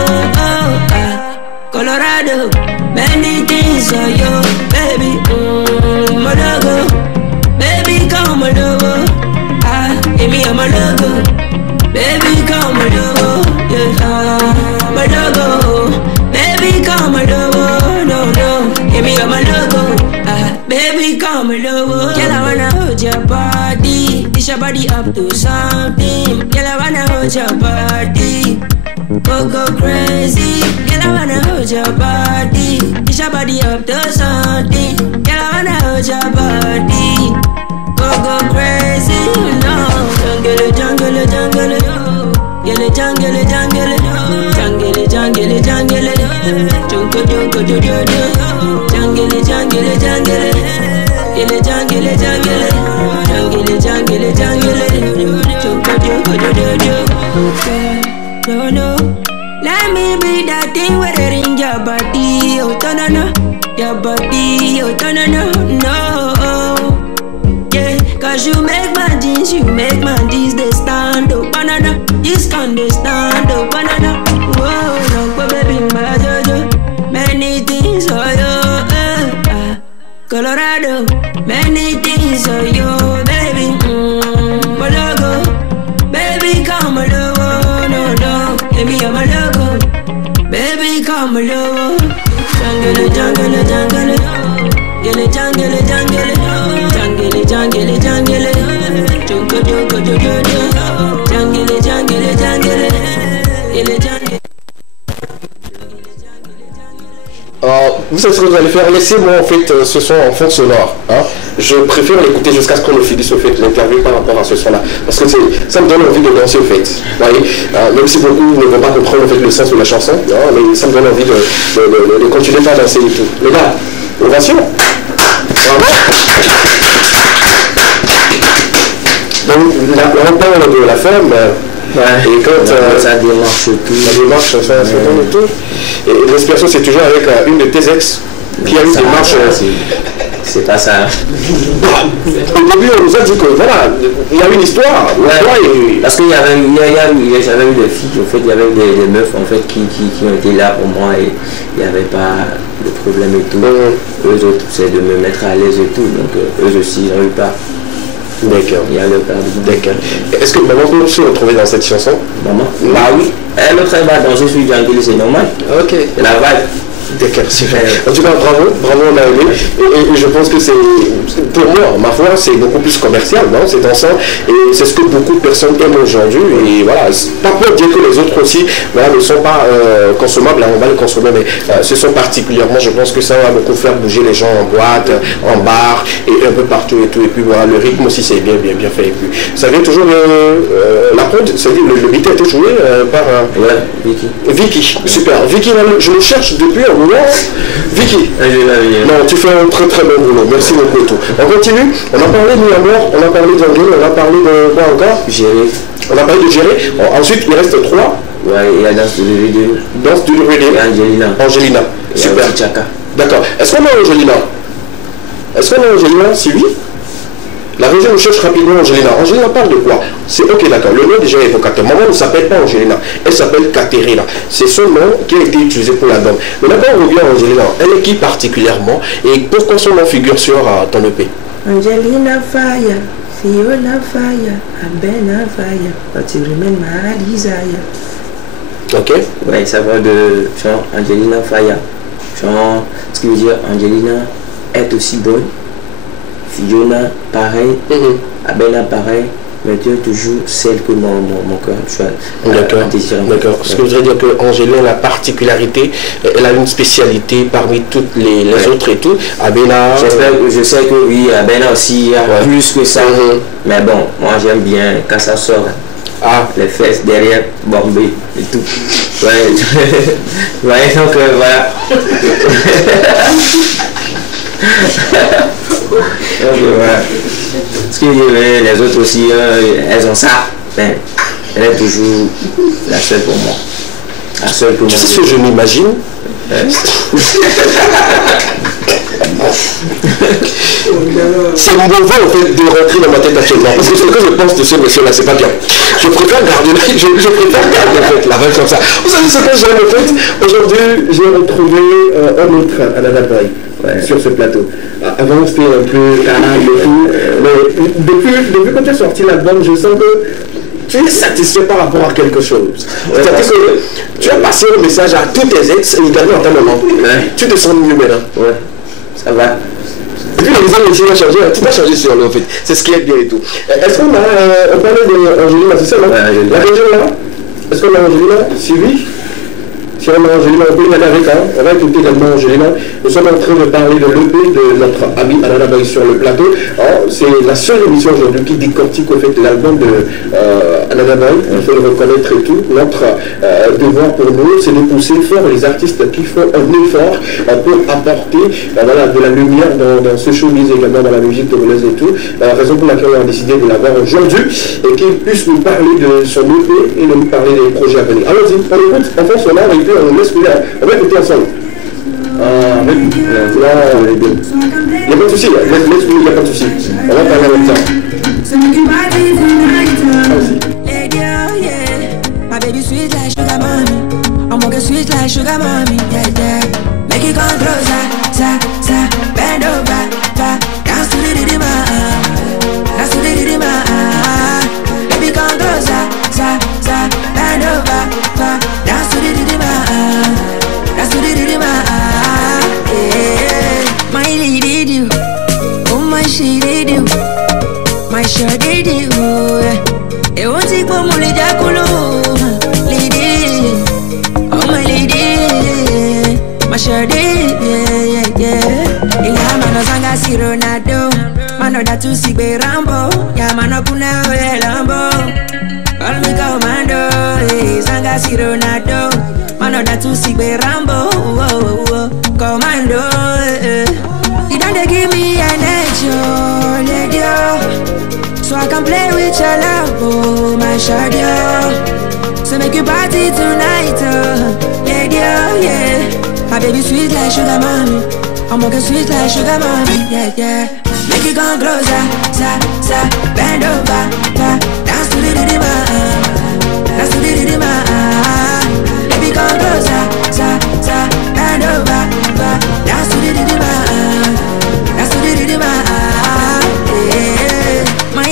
Colorado. Many things for you, baby. My logo, baby, come my logo. Give me my logo, baby, come my logo. Yeah, my logo, baby, come my logo. No, give me my logo, baby, come my logo. Girl, I wanna hold your body, push your body up to something. Girl, I wanna hold your body. Go crazy. Girl, I wanna hold your body. Push your body up to something. Girl, I wanna hold your body. Go crazy. No. Jungle. Girl, jungle. Jungle. No. Let me be that thing where they ring your body. Oh, no. Your body. Oh, no. Yeah, cause you make my jeans, they stand up, banana. This can they stand up, banana. Whoa, no, baby, my jojo. Many things for you, Colorado. Many things for you, baby. My logo, baby, come my logo. No, give me my logo, baby, come my logo. Jungle. Jungle. Vous savez ce que vous allez faire? Laissez-moi en fait ce son en fond sonore. Je préfère l'écouter jusqu'à ce qu'on le finisse au fait l'interview par rapport à ce son-là. Parce que ça me donne envie de danser au fait. Vous voyez, même si beaucoup ne vont pas comprendre en fait, le sens de la chanson, mais ça me donne envie de continuer à danser et tout. Les gars, ovation. Bravo. Donc on parle de la femme. Et quand ça démarche tout. La démarche, ça tourne tout. Et l'inspiration, c'est toujours avec une de tes ex qui a une démarche. C'est pas ça. Au début, on nous a dit que voilà, il y a une histoire. Parce qu'il j'avais eu des filles, en fait, il y avait des meufs en fait qui ont été là pour moi et il n'y avait pas de problème et tout. Eux autres, c'est de me mettre à l'aise et tout, donc eux aussi, ils n'ont eu pas. D'accord. Il y a le père de maman. D'accord. Est-ce que maman peut se retrouver dans cette chanson? Maman? Bah oui. Elle ne travaille pas danser sur Django, c'est normal. Ok. C'est la vibe. D'accord, super. En tout cas, bravo, on a aimé. Et je pense que c'est, pour moi, ma foi, c'est beaucoup plus commercial, non? C'est dansant. Et c'est ce que beaucoup de personnes aiment aujourd'hui. Et voilà, pas pour dire que les autres aussi, voilà, ne sont pas consommables, là, on va les consommer, mais ce sont particulièrement, je pense que ça va beaucoup faire bouger les gens en boîte, en bar, et un peu partout et tout. Et puis voilà, le rythme aussi, c'est bien fait. Et puis, ça vient toujours la prod, c'est-à-dire le beat a été joué par... Ouais, Vicky. Vicky, super. Vicky, je le cherche depuis un moment. Vicky, non, tu fais un très très bon boulot. Merci beaucoup et tout. On continue. On a parlé de Miamor, on a parlé d'Anguille, on a parlé de quoi encore? Gérer. On a parlé de gérer. Bon, ensuite, il reste 3. Ouais, il y a Danse de l'Uruguay. Danse de l'Uruguay. Et Angelina. Angelina. Super. Chaka. D'accord. Est-ce qu'on a Angelina? Si oui, la région nous cherche rapidement Angelina. Angelina parle de quoi? C'est ok, d'accord. Le nom déjà est évocateur. Maman ne s'appelle pas Angelina. Elle s'appelle Katerina. C'est son nom qui a été utilisé pour l'album. Mais d'abord, on revient à Angelina. Elle est qui particulièrement? Et pourquoi son nom figure sur ton EP? Angelina Fire, Fiona Fire, Abena Fire, but you remain my desire. Ok. Ouais, ça va de genre Angelina Fire. Genre, ce qui veut dire Angelina est aussi bonne. Fiona, pareil. Abena, pareil. Mais tu es toujours celle que mon cœur choisit. D'accord. Ce que je voudrais dire que Angelina a la particularité, elle a une spécialité parmi toutes les autres et tout. Abena. Je sais que oui, Abena aussi, il y a plus que ça. Mais bon, moi j'aime bien quand ça sort. Les fesses derrière, bombées et tout. Ouais, donc voilà. Ce qui est les autres aussi, elles ont ça. Mais elle est toujours la seule pour moi. La seule pour moi. Tu sais ce que je m'imagine? C'est mauvais en fait de rentrer dans ma tête actuellement. Parce que ce que je pense de ce monsieur-là, c'est pas bien. Je préfère garder en fait la veille comme ça. Vous savez ce que j'aime en fait? Aujourd'hui, j'ai retrouvé un autre à la Nabaye. Sur ce plateau. Avant c'était un peu calme et tout, mais depuis quand tu as sorti l'album, je sens que tu es satisfait par rapport à quelque chose. C'est-à-dire que tu as passé le message à tous tes ex et également à ta maman. Tu te sens mieux maintenant. Ouais, ça va. Et puis les gens aussi ont changé, tout a changé sur lui en fait. C'est ce qui est bien et tout. Est-ce qu'on a parlé d'Angelina, c'est ça non? La région là? Est-ce qu'on a Angelina? Si oui. Si on a Angelina, on peut y aller avec, on va écouter également Angelina. Nous sommes en train de parler de l'EP de notre ami Alana Baye sur le plateau. C'est la seule émission aujourd'hui qui décortique au fait l'album de Alana Baye. Il faut le reconnaître et tout. Notre devoir pour nous, c'est de pousser fort les artistes qui font un effort pour apporter de la lumière dans ce showbiz également dans la musique togolaise et tout. La raison pour laquelle on a décidé de l'avoir aujourd'hui et qu'il puisse nous parler de son EP et de nous parler des projets à venir. Allons-y, on écoute, on fait son art et puis on laisse couler. On va écouter ensemble. Il n'y a pas de souci, laisse couler, il n'y a pas de souci. On va parler en même temps. My baby sweet like sugar mommy. I'm walking sweet like sugar mommy. Yeah. Make it come closer, bend over, dance to the rhythm, dance to the rhythm. Baby come closer, bend over, dance to the rhythm, dance to the rhythm. Yeah. My lady do, oh my she did do, my shirt did do. It won't take for money, Jaculo. My shirt, yeah. Ila mano zanga si Ronaldo, mano da tu si be Rambo, ya mano kuna we Lambo. Call me commando, zanga si Ronaldo, mano da tu si be Rambo, commando. You don't give me an edge, lady, so I can play with your love, oh my shirt, so make you party tonight, lady, yeah. My baby sweet like sugar mommy. I'm walking sweet like sugar mommy. Yeah. Make it come closer, bend over, dance to the rhythm, dance to the rhythm. Baby come closer, bend over, dance to the rhythm, dance to the rhythm. Yeah. My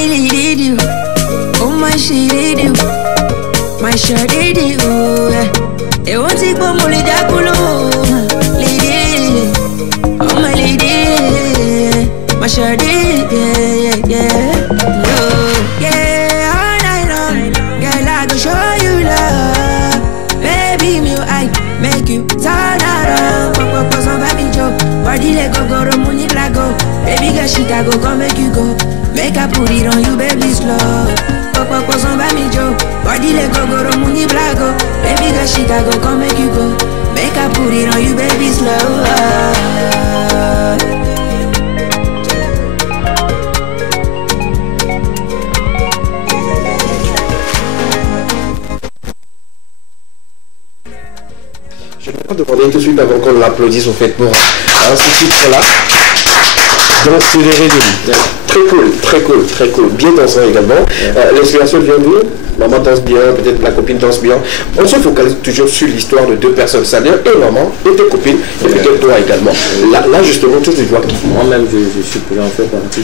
girl Chicago, come make you go. Make I put it on you, baby, slow. Pop on by me, Joe. Body let go, go to Muni Blago. Baby girl Chicago, come make you go. Make I put it on you, baby, slow. Je ne vais pas demander tout de suite avant qu'on l'applaudisse au fait pour ce titre-là. Donc c'est les réduits. Très cool. Bien dansant également. L'inspiration vient d'où? Maman danse bien, peut-être la copine danse bien. On se focalise toujours sur l'histoire de deux personnes, c'est-à-dire et maman et tes copines, et peut-être toi également. Là justement, tout se voit qui. Moi-même, je suis j'en fais partie.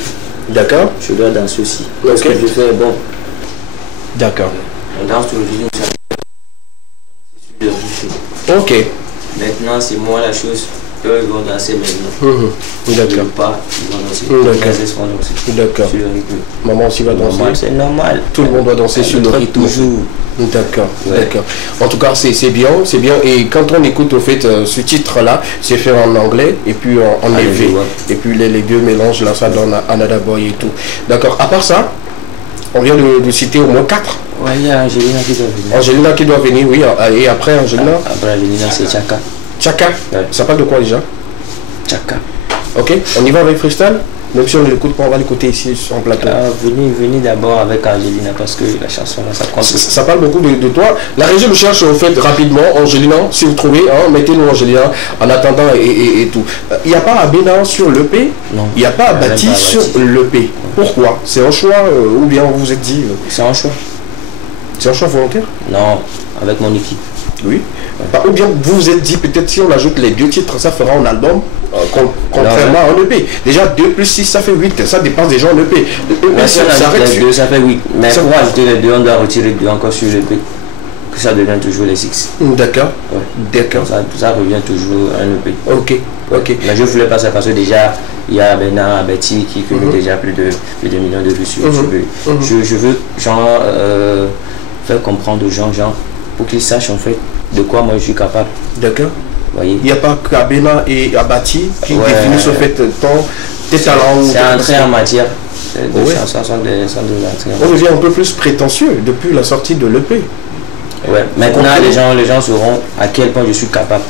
D'accord. Je dois danser aussi. Parce que je fais bon. D'accord. On danse sur le vidéo. Ok. Maintenant, c'est moi la chose. Eux, ils vont danser maintenant. D'accord. Pas, ils vont danser. D'accord. Maman aussi va danser. C'est normal. Tout le monde doit danser sur le rythme. Toujours. D'accord. En tout cas, c'est bien. Et quand on écoute au fait ce titre-là, c'est fait en anglais et puis en élevé. Et puis les deux mélanges là, ça donne Another Boy et tout. D'accord. À part ça, on vient de citer au moins 4. Ouais, il y a Angelina qui doit venir. Angelina qui doit venir, oui. Et après Angelina. Après Angelina, c'est Chaka. Chaka. Ouais. Ça parle de quoi déjà? Chaka. Ok, on y va avec freestyle. Même si on ne l'écoute pas, on va l'écouter ici en plateau. Venez d'abord avec Angelina parce que la chanson là, ça compte. Ça parle beaucoup de toi. La régie me cherche au fait rapidement Angelina. Si vous trouvez, mettez-nous Angelina en attendant et tout. Il n'y a pas Abena sur l'EP. Non. Il n'y a pas Abati sur l'EP. Pourquoi? C'est un choix ou bien vous vous êtes dit C'est un choix. C'est un choix volontaire? Non, avec mon équipe. Oui. Ou bien vous vous êtes dit peut-être si on ajoute les 2 titres, ça fera un album contrairement à un EP. Déjà 2 plus 6 ça fait 8, ça dépasse déjà un EP. Si on ajoute les 2 ça fait 8. Mais pour ajouter les 2 on doit retirer 2 encore sur l'EP. Que ça devient toujours les 6. D'accord. Ouais. D'accord. Ça revient toujours un EP. Ok. Mais je voulais pas ça parce que déjà il y a Bena, Betty qui fait déjà plus de millions de vues sur YouTube. Je veux faire comprendre aux gens pour qu'ils sachent en fait de quoi moi je suis capable. D'accord. Voyez. Il n'y a pas qu'Abena et Abati qui définissent ce fait tes talents. C'est entré en matière. Les chansons sont de l'entrée. On devient un peu plus prétentieux depuis la sortie de l'EP. Ouais. Maintenant les gens sauront à quel point je suis capable.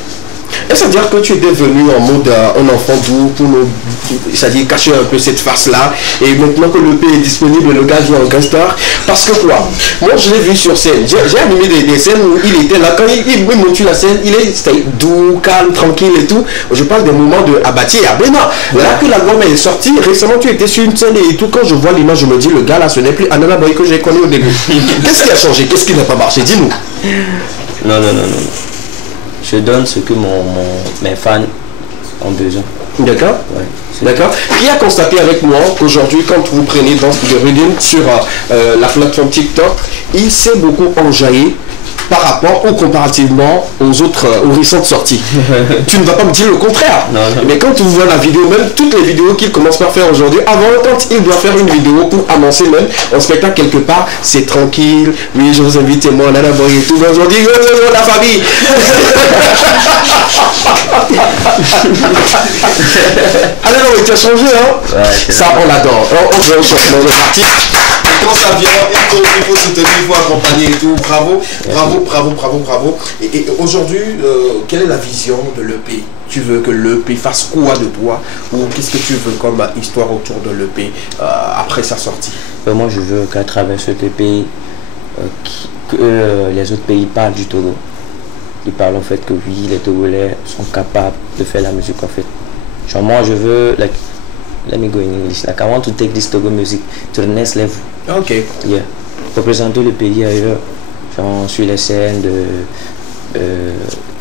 Est-ce à dire que tu étais venu en mode un enfant doux pour nous, c'est-à-dire cacher un peu cette face-là, et maintenant que le P est disponible, le gars joue en gangstar? Parce que quoi? Moi je l'ai vu sur scène, j'ai animé des scènes où il était là, quand il monte sur la scène, c'était doux, calme, tranquille et tout. Je parle des moments de Abati et Abena. Là que l'album est sorti, récemment tu étais sur une scène et tout, quand je vois l'image, je me dis, le gars là, ce n'est plus Another Boy que j'ai connu au début. Qu'est-ce qui a changé? Qu'est-ce qui n'a pas marché? Dis-nous. Non. Je donne ce que mes fans ont besoin. D'accord. Ouais, d'accord. Qui a constaté avec moi qu'aujourd'hui, quand vous prenez Danse de Rhythm sur la plateforme TikTok, il s'est beaucoup enjaillé par rapport ou comparativement aux récentes sorties. Tu ne vas pas me dire le contraire. Non. Mais quand tu vois la vidéo, même toutes les vidéos qu'il commence par faire aujourd'hui, avant, quand il doit faire une vidéo pour annoncer même un spectacle quelque part, c'est tranquille. Oui, je vous invite, moi, Another Boy et tout. Aujourd'hui, la famille. Alors, oui, tu as changé, hein? Ouais, ça, on l'adore. On veut un changement de parti. Quand ça vient, il faut soutenir, il faut accompagner et tout. Bravo. Et aujourd'hui, quelle est la vision de l'EP? Tu veux que l'EP fasse quoi de toi? Ou qu'est-ce que tu veux comme histoire autour de l'EP après sa sortie? Moi, je veux qu'à travers cet EP, que les autres pays parlent du Togo. Ils parlent en fait que oui, les Togolais sont capables de faire la musique en fait. Genre moi, je veux... Let me go in English. Like I want to take this Togo music to the next level. Ok. Yeah. Représenter le pays ailleurs. Genre sur les scènes de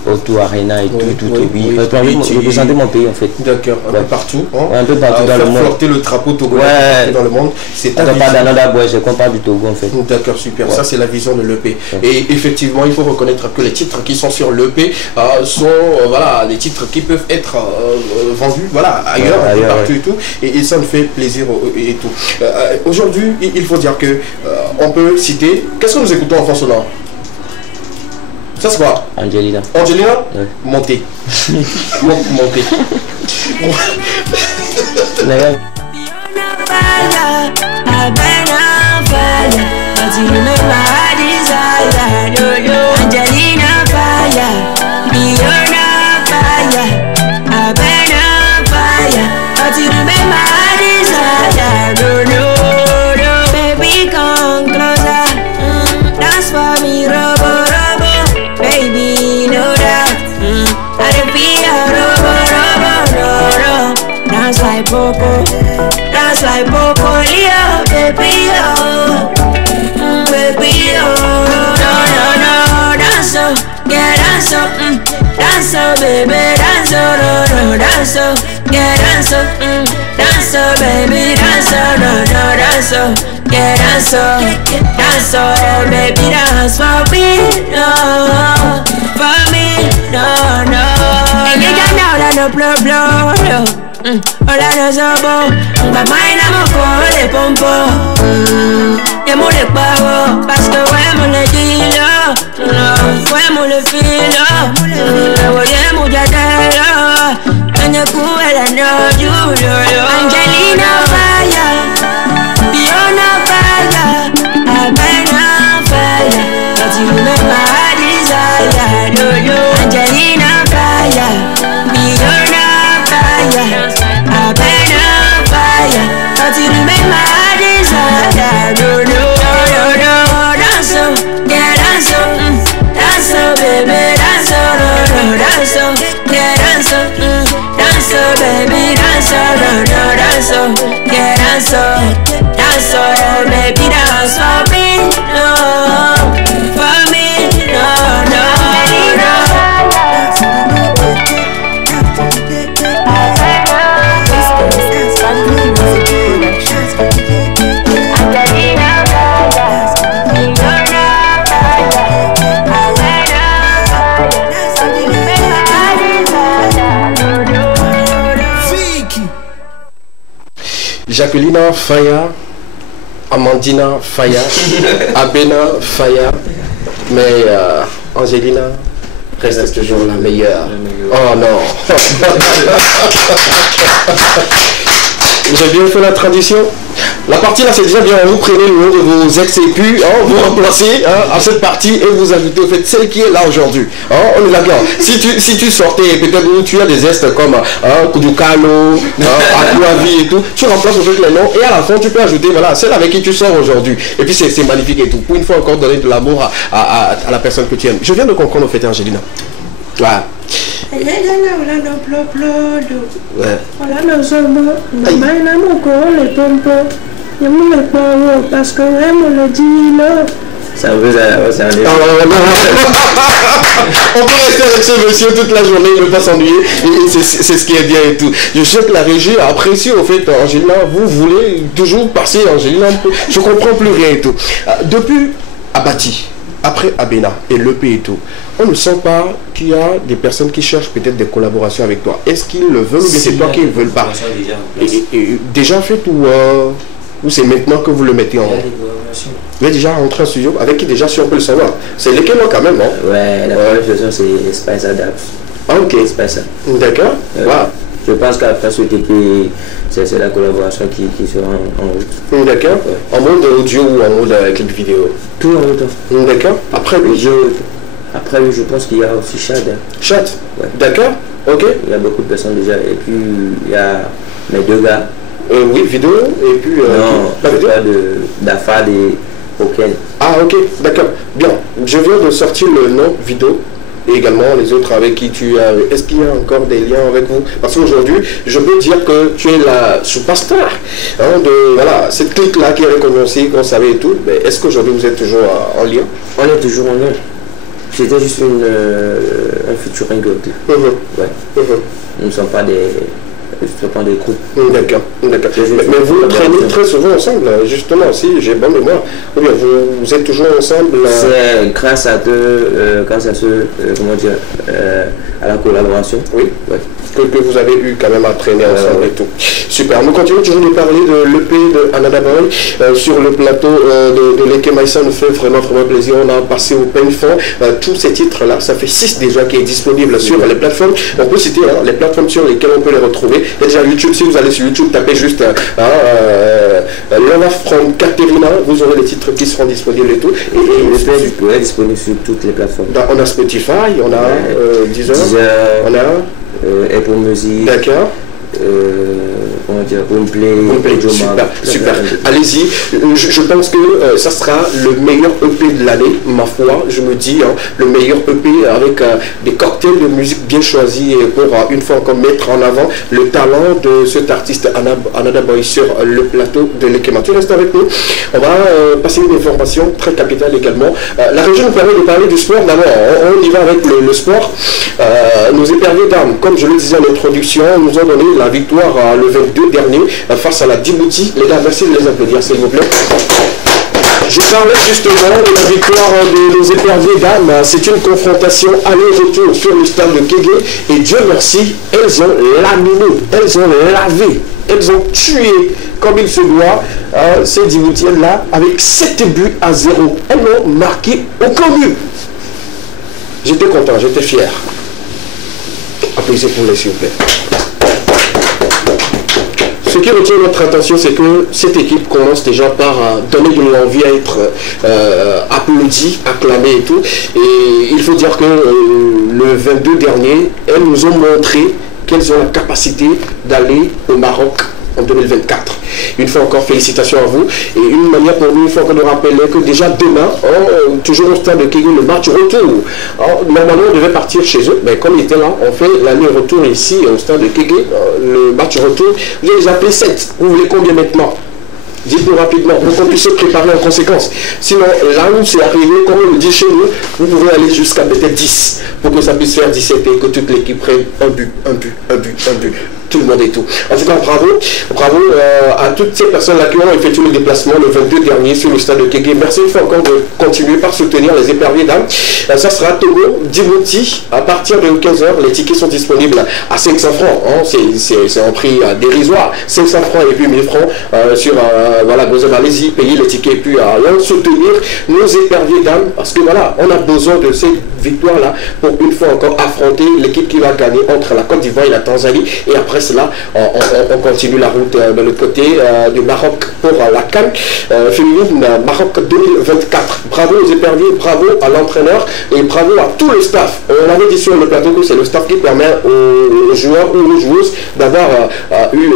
Auto Arena et représenter mon pays en fait. D'accord. Un peu partout. Un peu partout dans le monde. Porter le drapeau togolais dans le monde. C'est ta vision. Pas d'Another Boy, je compare du Togo en fait. D'accord, super. Ça c'est la vision de l'EP. Et effectivement, il faut reconnaître que les titres qui sont sur l'EP sont des titres qui peuvent être vendus ailleurs, un peu partout et tout. Et ça me fait plaisir et tout. Aujourd'hui, il faut dire que on peut citer. Qu'est-ce que nous écoutons en France au Nord? Ça c'est quoi? Angelina. Ouais. Montez. Montez. fire, I've been on fire, but you make my desire. Angelina fire, Fiona fire, I've been on fire, but you make my desire. Baby come closer, dance for me, robo robo, baby no doubt. I dey feel robo. Dance like Popo, Leo, baby, oh, baby, oh, no, dance so, yeah, dance so, baby, dance so, yeah, dance so, baby, dance so, yeah, dance so, baby, dance for me, no, and you can know that no blow. Hola no sobo, pa' maina mo con le pompo. Yemo le pago, parce que ouais mon le dilo, ouais mon le filo, ouais mon jadelo, anya kuela no julo. Angelina fire, Fiona fire, Abena fire, but you make my desire. Angelina fire, Fiona fire. But you make my desire. Dance so, yeah, dance so, baby, dance so, yeah, dance so, baby, dance so, yeah, dance so, baby, dance for me, no, for me, no. Jacqueline Faya, Amandina Faya, Abena Faya, mais Angelina reste toujours la meilleure. Oh non. J'ai bien fait la tradition. La partie là c'est déjà bien, vous prenez le nom de vos ex-épus, vous remplacez à cette partie et vous ajoutez au fait celle qui est là aujourd'hui. On est d'accord. Si tu sortais peut-être où tu as des estes comme Kudukalo, Akuavi et tout, tu remplaces au fait les noms et à la fin tu peux ajouter voilà celle avec qui tu sors aujourd'hui. Et puis c'est magnifique et tout. Pour une fois encore donner de l'amour à la personne que tu aimes. Je viens de comprendre au fait Angelina. Voilà. Parce que on le dit là. Ça vous a on peut rester avec ce monsieur toute la journée, il ne pas s'ennuyer, c'est ce qui est bien et tout. Je sais que la régie a apprécié au fait, Angelina, vous voulez toujours passer, Angelina, je comprends plus rien et tout. Depuis Abati, après Abena et l'EP et tout, on ne sent pas qu'il y a des personnes qui cherchent peut-être des collaborations avec toi. Est-ce qu'ils le veulent ou bien c'est toi qui ne veulent pas? Déjà fait ou c'est maintenant que vous le mettez en... Vous êtes déjà rentré en studio avec qui déjà si on peut le savoir? C'est lesquels quand même, non? Ouais, la première chanson c'est Spice Adapt. Ah ok. Spice. D'accord. Wow. Je pense qu'après ce TP, c'est la collaboration qui sera en route. D'accord. Ouais. En mode audio ou en mode clip vidéo? Tout en route. D'accord. Après lui je pense qu'il y a aussi Chad. Chad? Ouais. D'accord. Ok. Il y a beaucoup de personnes déjà. Et puis il y a mes deux gars. Oui, vidéo et puis... non, pas d'Afad et Auquel. Ah ok, d'accord. Bien, je viens de sortir le nom vidéo et également les autres avec qui tu as... Est-ce qu'il y a encore des liens avec vous? Parce qu'aujourd'hui, je peux dire que tu es la superstar de voilà, cette clique-là qui est recommencée, qu'on savait et tout. Mais est-ce qu'aujourd'hui vous êtes toujours en lien? On est toujours en lien. C'était juste un featuring. Ouais. Nous ne sommes pas des... groupes. D'accord. Mais vous traînez très souvent ensemble, justement, si j'ai bonne mémoire. Ou bien vous êtes toujours ensemble. C'est grâce à comment dire, à la collaboration. Oui. Ouais. que vous avez eu quand même à traîner ensemble et tout. Super. Nous continuons toujours de parler de l'EP de Another Boy sur le plateau de l'Ekema. Ça nous fait vraiment plaisir. On a passé au peigne fond tous ces titres-là. Ça fait 6 déjà qui est disponible sur les plateformes. On peut citer les plateformes sur lesquelles on peut les retrouver. Il y a déjà YouTube. Si vous allez sur YouTube, tapez juste Love from Katerina. Vous aurez les titres qui seront disponibles et tout. Et est disponible sur toutes les plateformes. On a Spotify, on a Deezer, on a Apple Music. D'accord. Comment dire, Boomplay, super. Allez-y, je pense que ça sera le meilleur EP de l'année, ma foi, je me dis, le meilleur EP avec des cocktails de musique bien choisis pour une fois encore mettre en avant le talent de cet artiste Another Boy sur le plateau de l'Ekema. Tu restes avec nous, on va passer une information très capitale également. La région nous permet de parler du sport d'abord, on y va avec le sport. Nos éperviers d'armes, comme je le disais en introduction, nous ont donné la victoire le 22 dernier face à la Djibouti. Les gars, merci de les applaudir s'il vous plaît. Je parlais justement de la victoire de nos éperviers d'âme. C'est une confrontation aller-retour sur le stade de Kégué et Dieu merci, elles ont laminé, elles ont lavé, elles ont tué comme il se doit ces Djiboutiennes là avec 7 buts à 0. Elles n'ont marqué aucun but. J'étais content, j'étais fier. Applaudissez pour les s'il vous plaît. Ce qui retient notre attention, c'est que cette équipe commence déjà par donner de l'envie à être applaudie, acclamée et tout. Et il faut dire que le 22 dernier, elles nous ont montré qu'elles ont la capacité d'aller au Maroc en 2024. Une fois encore, félicitations à vous. Et une manière pour nous, une fois encore, de rappeler que déjà demain, toujours au stade de Kégué, le match retour. Normalement, on devait partir chez eux, mais comme il était là, on fait l'aller-retour ici au stade de Kégué. Le match retour, vous les appelez 7. Vous voulez combien maintenant? Dites-nous rapidement, pour qu'on puisse se préparer en conséquence. Sinon, là où c'est arrivé, comme on le dit chez nous, vous pouvez aller jusqu'à peut-être 10 pour que ça puisse faire 17 et que toute l'équipe prenne un but. Tout le monde et tout. En tout cas, bravo à toutes ces personnes-là qui ont effectué le déplacement le 22 dernier sur le stade de Kégué. Merci une fois encore de continuer par soutenir les éperviers d'âme. Ça sera Togo, Djibouti, à partir de 15h. Les tickets sont disponibles à 500 francs. C'est un prix dérisoire. 500 francs et puis 1000 francs sur, voilà, vous allez-y, payer les tickets et puis soutenir nos éperviers d'âme. Parce que voilà, on a besoin de ces victoires-là pour une fois encore affronter l'équipe qui va gagner entre la Côte d'Ivoire et la Tanzanie. Et après cela, on continue la route de l'autre côté du Maroc pour la CAN féminine Maroc 2024. Bravo aux éperviers, bravo à l'entraîneur et bravo à tout le staff. On avait dit sur le plateau que c'est le staff qui permet aux joueurs ou aux joueuses d'avoir eu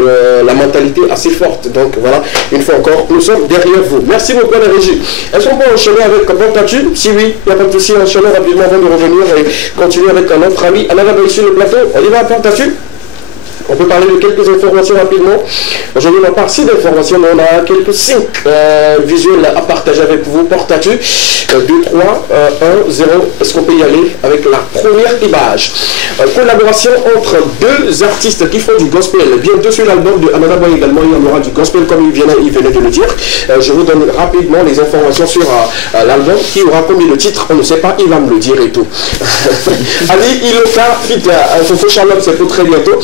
la mentalité assez forte. Donc voilà, une fois encore, nous sommes derrière vous. Merci beaucoup à la régie. Est-ce qu'on peut enchaîner avec Pantatu? Si oui, il n'y a pas de souci, enchaîner rapidement avant de revenir et continuer avec notre ami Another Boy sur le plateau. On y va, Pantatu? On peut parler de quelques informations rapidement. Aujourd'hui, on n'a pas 6 d'informations, mais on a quelques 5 visuels à partager avec vous. Portatu 2, 3, 1, 0. Est-ce qu'on peut y aller avec la première image? Collaboration entre 2 artistes qui font du gospel. Bientôt sur l'album de Another Boy également, il y en aura du gospel comme il venait de le dire. Je vous donne rapidement les informations sur l'album qui aura combien de titres, on ne sait pas, il va me le dire et tout. Ali Iloka, fit Fofo Charlotte, c'est pour très bientôt.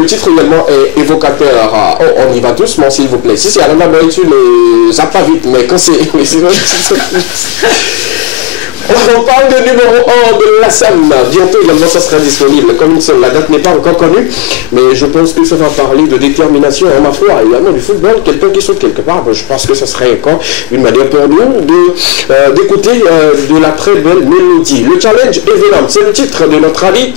Le titre également est évocateur. On y va doucement s'il vous plaît. Si c'est Another Boy, tu ne zappes pas vite, mais quand c'est... On parle de numéro 1 de la SAM. Bientôt également ça sera disponible. Comme la date n'est pas encore connue, mais je pense que ça va parler de détermination en ma foi. Également du football, quelqu'un qui saute quelque part. Je pense que ça serait encore une manière pour nous d'écouter de la très belle mélodie. Le challenge est Venom. C'est le titre de notre ami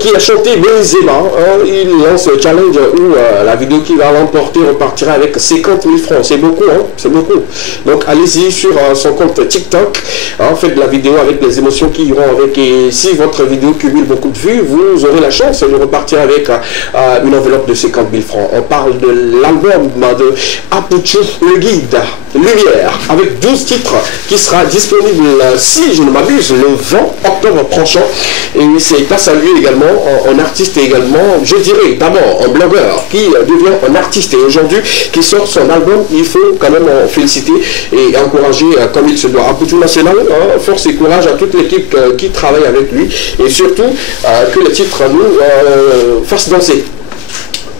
qui a chanté Benzema. Il lance le challenge où la vidéo qui va l'emporter repartira avec 50 000 francs. C'est beaucoup, c'est beaucoup. Donc allez-y sur son compte TikTok. Faites de la vidéo avec les émotions qui iront avec, et si votre vidéo cumule beaucoup de vues, vous aurez la chance de repartir avec une enveloppe de 50 000 francs. On parle de l'album de Apuchu, le guide Lumière, avec 12 titres qui sera disponible, si je ne m'abuse, le 20 octobre prochain. Et c'est à saluer également également un artiste également, je dirais d'abord un blogueur qui devient un artiste et aujourd'hui qui sort son album. Il faut quand même féliciter et encourager comme il se doit. Apoutou National, force et courage à toute l'équipe qui travaille avec lui et surtout que le titre nous fasse danser.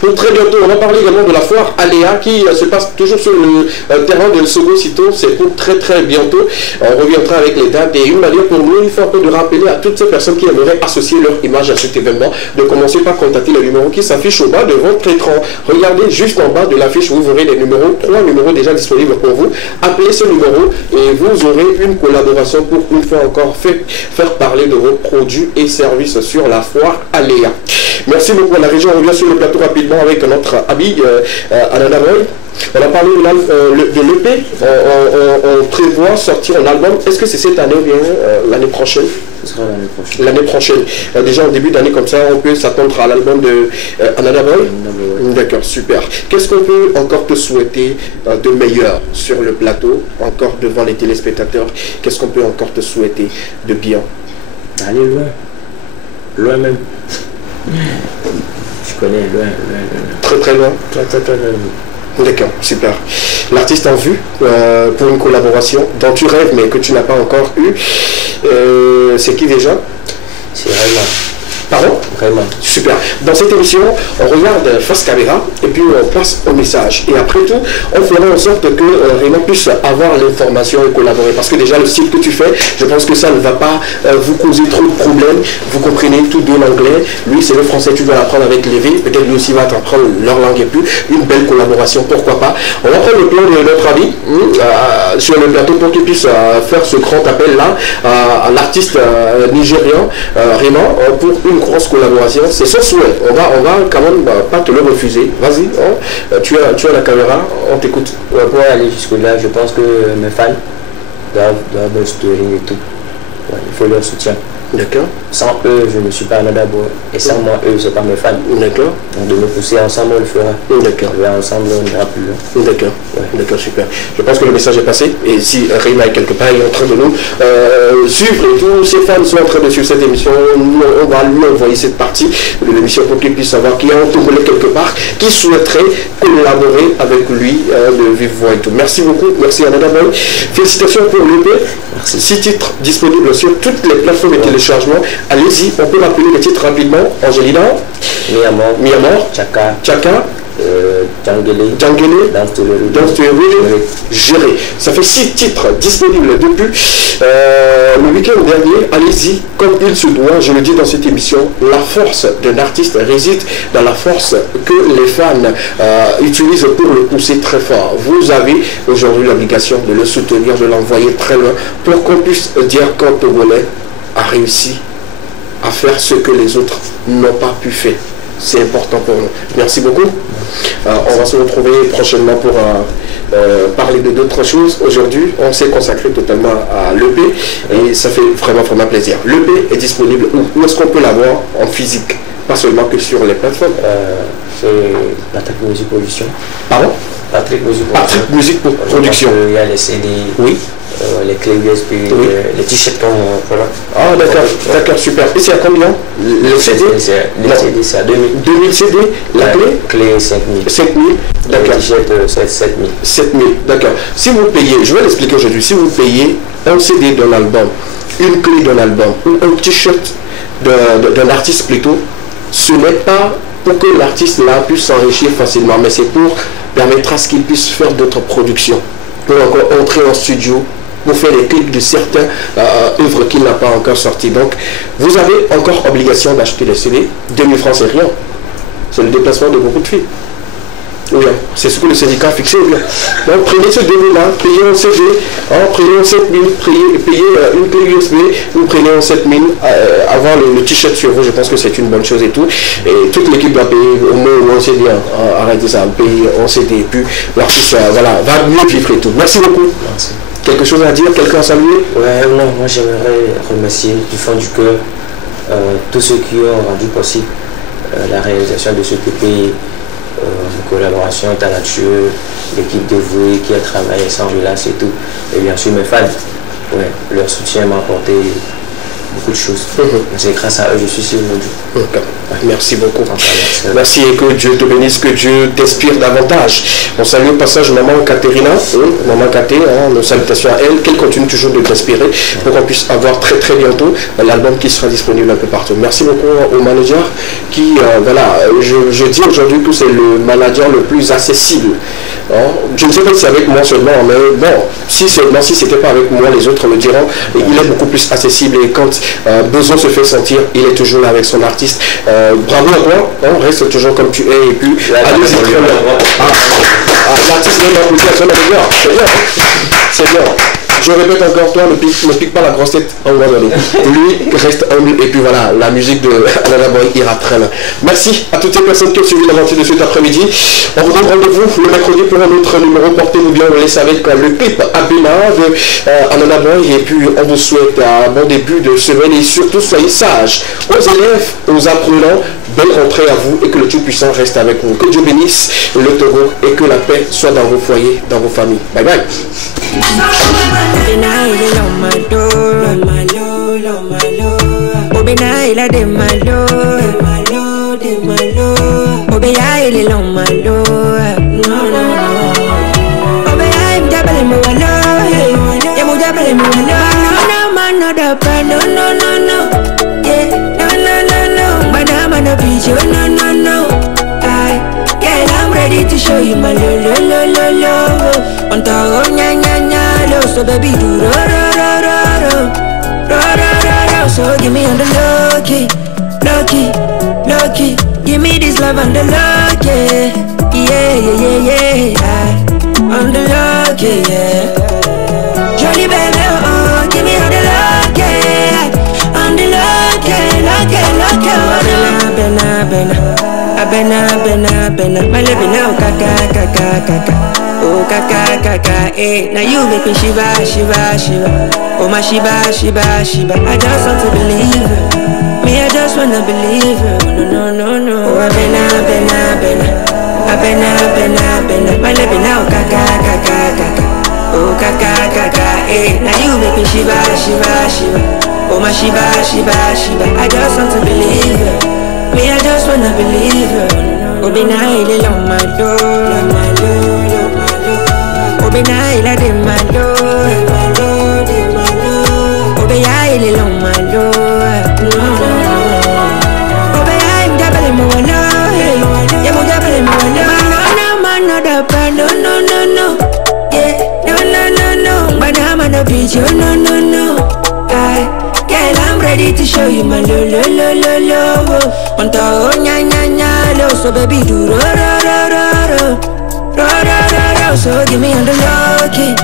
Pour très bientôt, on va parler également de la foire Aléa qui se passe toujours sur le terrain de Sogo Sito. C'est pour très bientôt. On reviendra avec les dates et une manière pour nous, il faut un peu de rappeler à toutes ces personnes qui aimeraient associer leur image à cet événement de commencer par contacter le numéro qui s'affiche au bas de votre écran. Regardez juste en bas de l'affiche, vous verrez les numéros, 3 numéros déjà disponibles pour vous. Appelez ce numéro et vous aurez une collaboration pour une fois encore faire parler de vos produits et services sur la foire Aléa. Merci beaucoup à la région. On revient sur le plateau rapidement avec notre ami Anana Boy. On a parlé de l'EP. On prévoit sortir un album. Est-ce que c'est cette année ou bien l'année prochaine? Ce sera l'année prochaine. L'année prochaine. Déjà en début d'année comme ça, on peut s'attendre à l'album de Anana Boy. D'accord, super. Qu'est-ce qu'on peut encore te souhaiter de meilleur sur le plateau, encore devant les téléspectateurs? Qu'est-ce qu'on peut encore te souhaiter de bien? Aller loin. Loin même. Je connais loin. Très loin. Très loin. D'accord, super. L'artiste en vue pour une collaboration dont tu rêves mais que tu n'as pas encore eu, c'est qui déjà? C'est Rayman. Pardon? Rayman. Super. Dans cette émission, on regarde face caméra et puis on passe au message. Et après tout, on fera en sorte que Rayman puisse avoir l'information et collaborer. Parce que déjà, le style que tu fais, je pense que ça ne va pas vous causer trop de problèmes. Vous comprenez tout de l'anglais. Lui, c'est le français, tu vas l'apprendre avec Lévi. Peut-être lui aussi va t'apprendre leur langue et puis une belle collaboration, pourquoi pas. On va prendre le plan de notre ami sur le plateau pour qu'il puisse faire ce grand appel-là à l'artiste nigérian Rayman pour une grosse collaboration. C'est son souhait. On va quand même pas te le refuser. Vas-y, tu as la caméra, on t'écoute. Pour aller jusque-là, je pense que mes fans doivent me soutenir et tout. Ouais, il faut leur soutien. D'accord. Sans eux, je ne suis pas Anana Boy. Et sans moi, eux, c'est pas mes fans. D'accord. Donc de me pousser ensemble, on le fera. D'accord. Et ensemble, on ira plus loin. D'accord. Ouais. D'accord, super. Je pense que le message est passé. Et si Rayman est quelque part, il est en train de nous suivre et tous ses fans sont en train de suivre cette émission, on va lui envoyer cette partie de l'émission pour qu'il puisse savoir qu'il y a un Togolais quelque part qui souhaiterait collaborer avec lui de vive voix et tout. Merci beaucoup. Merci Anana Boy. Félicitations pour l'EP. 6 titres disponibles sur toutes les plateformes de téléchargement. Allez-y, on peut rappeler les titres rapidement. Angelina, Miamor, Chaka, Djangele, Dance to Géré. Ça fait 6 titres disponibles depuis le week-end dernier. Allez-y, comme il se doit, je le dis dans cette émission, la force d'un artiste réside dans la force que les fans utilisent pour le pousser très fort. Vous avez aujourd'hui l'obligation de le soutenir, de l'envoyer très loin pour qu'on puisse dire qu'un Togolais a réussi à faire ce que les autres n'ont pas pu faire. C'est important pour nous. Merci beaucoup. On va se retrouver prochainement pour parler de d'autres choses. Aujourd'hui, on s'est consacré totalement à l'EP et ça fait vraiment plaisir. L'EP est disponible où? Où est-ce qu'on peut l'avoir en physique? Pas seulement que sur les plateformes. C'est Patrick Music Production. Pardon? Patrick Music Production. Patrick Music Production. Il y a les CD. Oui. Les clés USB, oui. Les t-shirts, voilà. Ah d'accord, super. Et c'est à combien? Le CD? Les CD, c'est à 2000. 2000 CD, la clé 5000. 5000, d'accord. Les t-shirts, 7000. 7000, d'accord. Si vous payez, je vais l'expliquer aujourd'hui, si vous payez un CD d'un album, une clé d'un album, ou un t-shirt d'un artiste plutôt, ce n'est pas pour que l'artiste là puisse s'enrichir facilement, mais c'est pour permettre à ce qu'il puisse faire d'autres productions, pour encore entrer en studio, pour faire les clips de certaines œuvres qu'il n'a pas encore sorties. Donc, vous avez encore obligation d'acheter les CD. 2000 francs, c'est rien. C'est le déplacement de beaucoup de filles. Oui, c'est ce que le syndicat a fixé. Bien. Donc, prenez ce 2000-là, payez un CD, prenez un 7000, payez une clé USB, vous prenez un 7000, avoir le t-shirt sur vous, je pense que c'est une bonne chose et tout. Et toute l'équipe doit payer au moins un CD. Arrêtez ça, payer un CD. Et puis, l'artiste voilà, va mieux vivre et tout. Merci beaucoup. Merci. Quelque chose à dire? Quelqu'un à saluer? Ouais, non, moi j'aimerais remercier du fond du cœur tous ceux qui ont rendu possible la réalisation de ce PP, une collaboration talentueuse, l'équipe dévouée qui a travaillé sans relâche et tout. Et bien sûr mes fans, ouais, leur soutien m'a apporté beaucoup de choses. C'est grâce à eux je suis ici aujourd'hui. Merci beaucoup. Merci et que Dieu te bénisse, que Dieu t'inspire davantage. On salue au passage maman Katerina, maman Katé, nos salutations à elle, qu'elle continue toujours de t'inspirer pour qu'on puisse avoir très très bientôt l'album qui sera disponible un peu partout. Merci beaucoup au manager qui, voilà, je dis aujourd'hui que c'est le manager le plus accessible. Je ne sais pas si c'est avec moi seulement, mais bon, si c'était pas avec moi, les autres le diront. Il est beaucoup plus accessible et quand besoin se fait sentir, il est toujours là avec son artiste. Bravo à toi, reste toujours comme tu es et puis allez-y très bien. L'artiste vient d'applaudir à son manager, c'est bien, c'est bien. Je répète encore, toi, ne pique pas la grosse tête en Guadeloupe. Lui reste humble et puis voilà, la musique de Anana Boy ira très bien. Merci à toutes les personnes qui ont suivi l'aventure de cet après-midi. On vous donne rendez-vous le mercredi pour un autre numéro. Portez-vous bien, on laisse avec le clip Abima de Anana Boy et puis on vous souhaite un bon début de semaine et surtout soyez sages aux élèves, aux apprenants. Belle rentrée à vous et que le Dieu puissant reste avec vous. Que Dieu bénisse le taureau et que la paix soit dans vos foyers, dans vos familles. Bye bye. I'm ready to show you my love. On top nya nya nya lo, so baby do ro ro ro ro ro ro ro ro. So give me on the low key. Give me this love on the low key. Yeah. On the low key, yeah. Jolly baby, oh, give me on the low key. On the low key, low key. Bena, my living now, kaka. Oh, kaka, eh. Now you make me shiva. Oh, my shiba. I just want to believe her. Me, I just wanna believe her. No. Oh, bena. My living now, kaka. Oh, kaka, eh. Now you make me shiva. Oh, my shiba. I just want to believe her. Me, I just wanna believe her. Oh, benaile long my door. Oh, benaile de my door. Oh, benaile long my door. Oh, benaile double mo no. Yeah, mo double mo no. No. Yeah, no. But I'm on a beach, no. Girl, I'm ready to show you my love. On top nya lo, so baby do ro. So give me on the low key.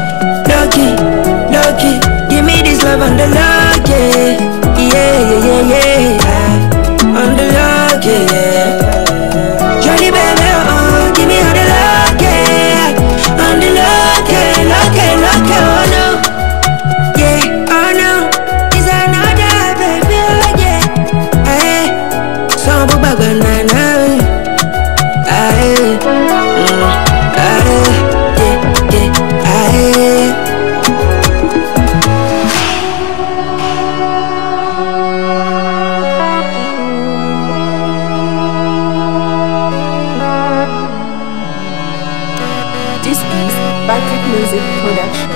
Give me this love on the low key. Yeah. On the low key, yeah. Jolly baby, oh, give me on the low key. On the low key, oh no. Yeah, oh no. Is another baby, oh yeah. Some bug banana. This is Patrick Music Production.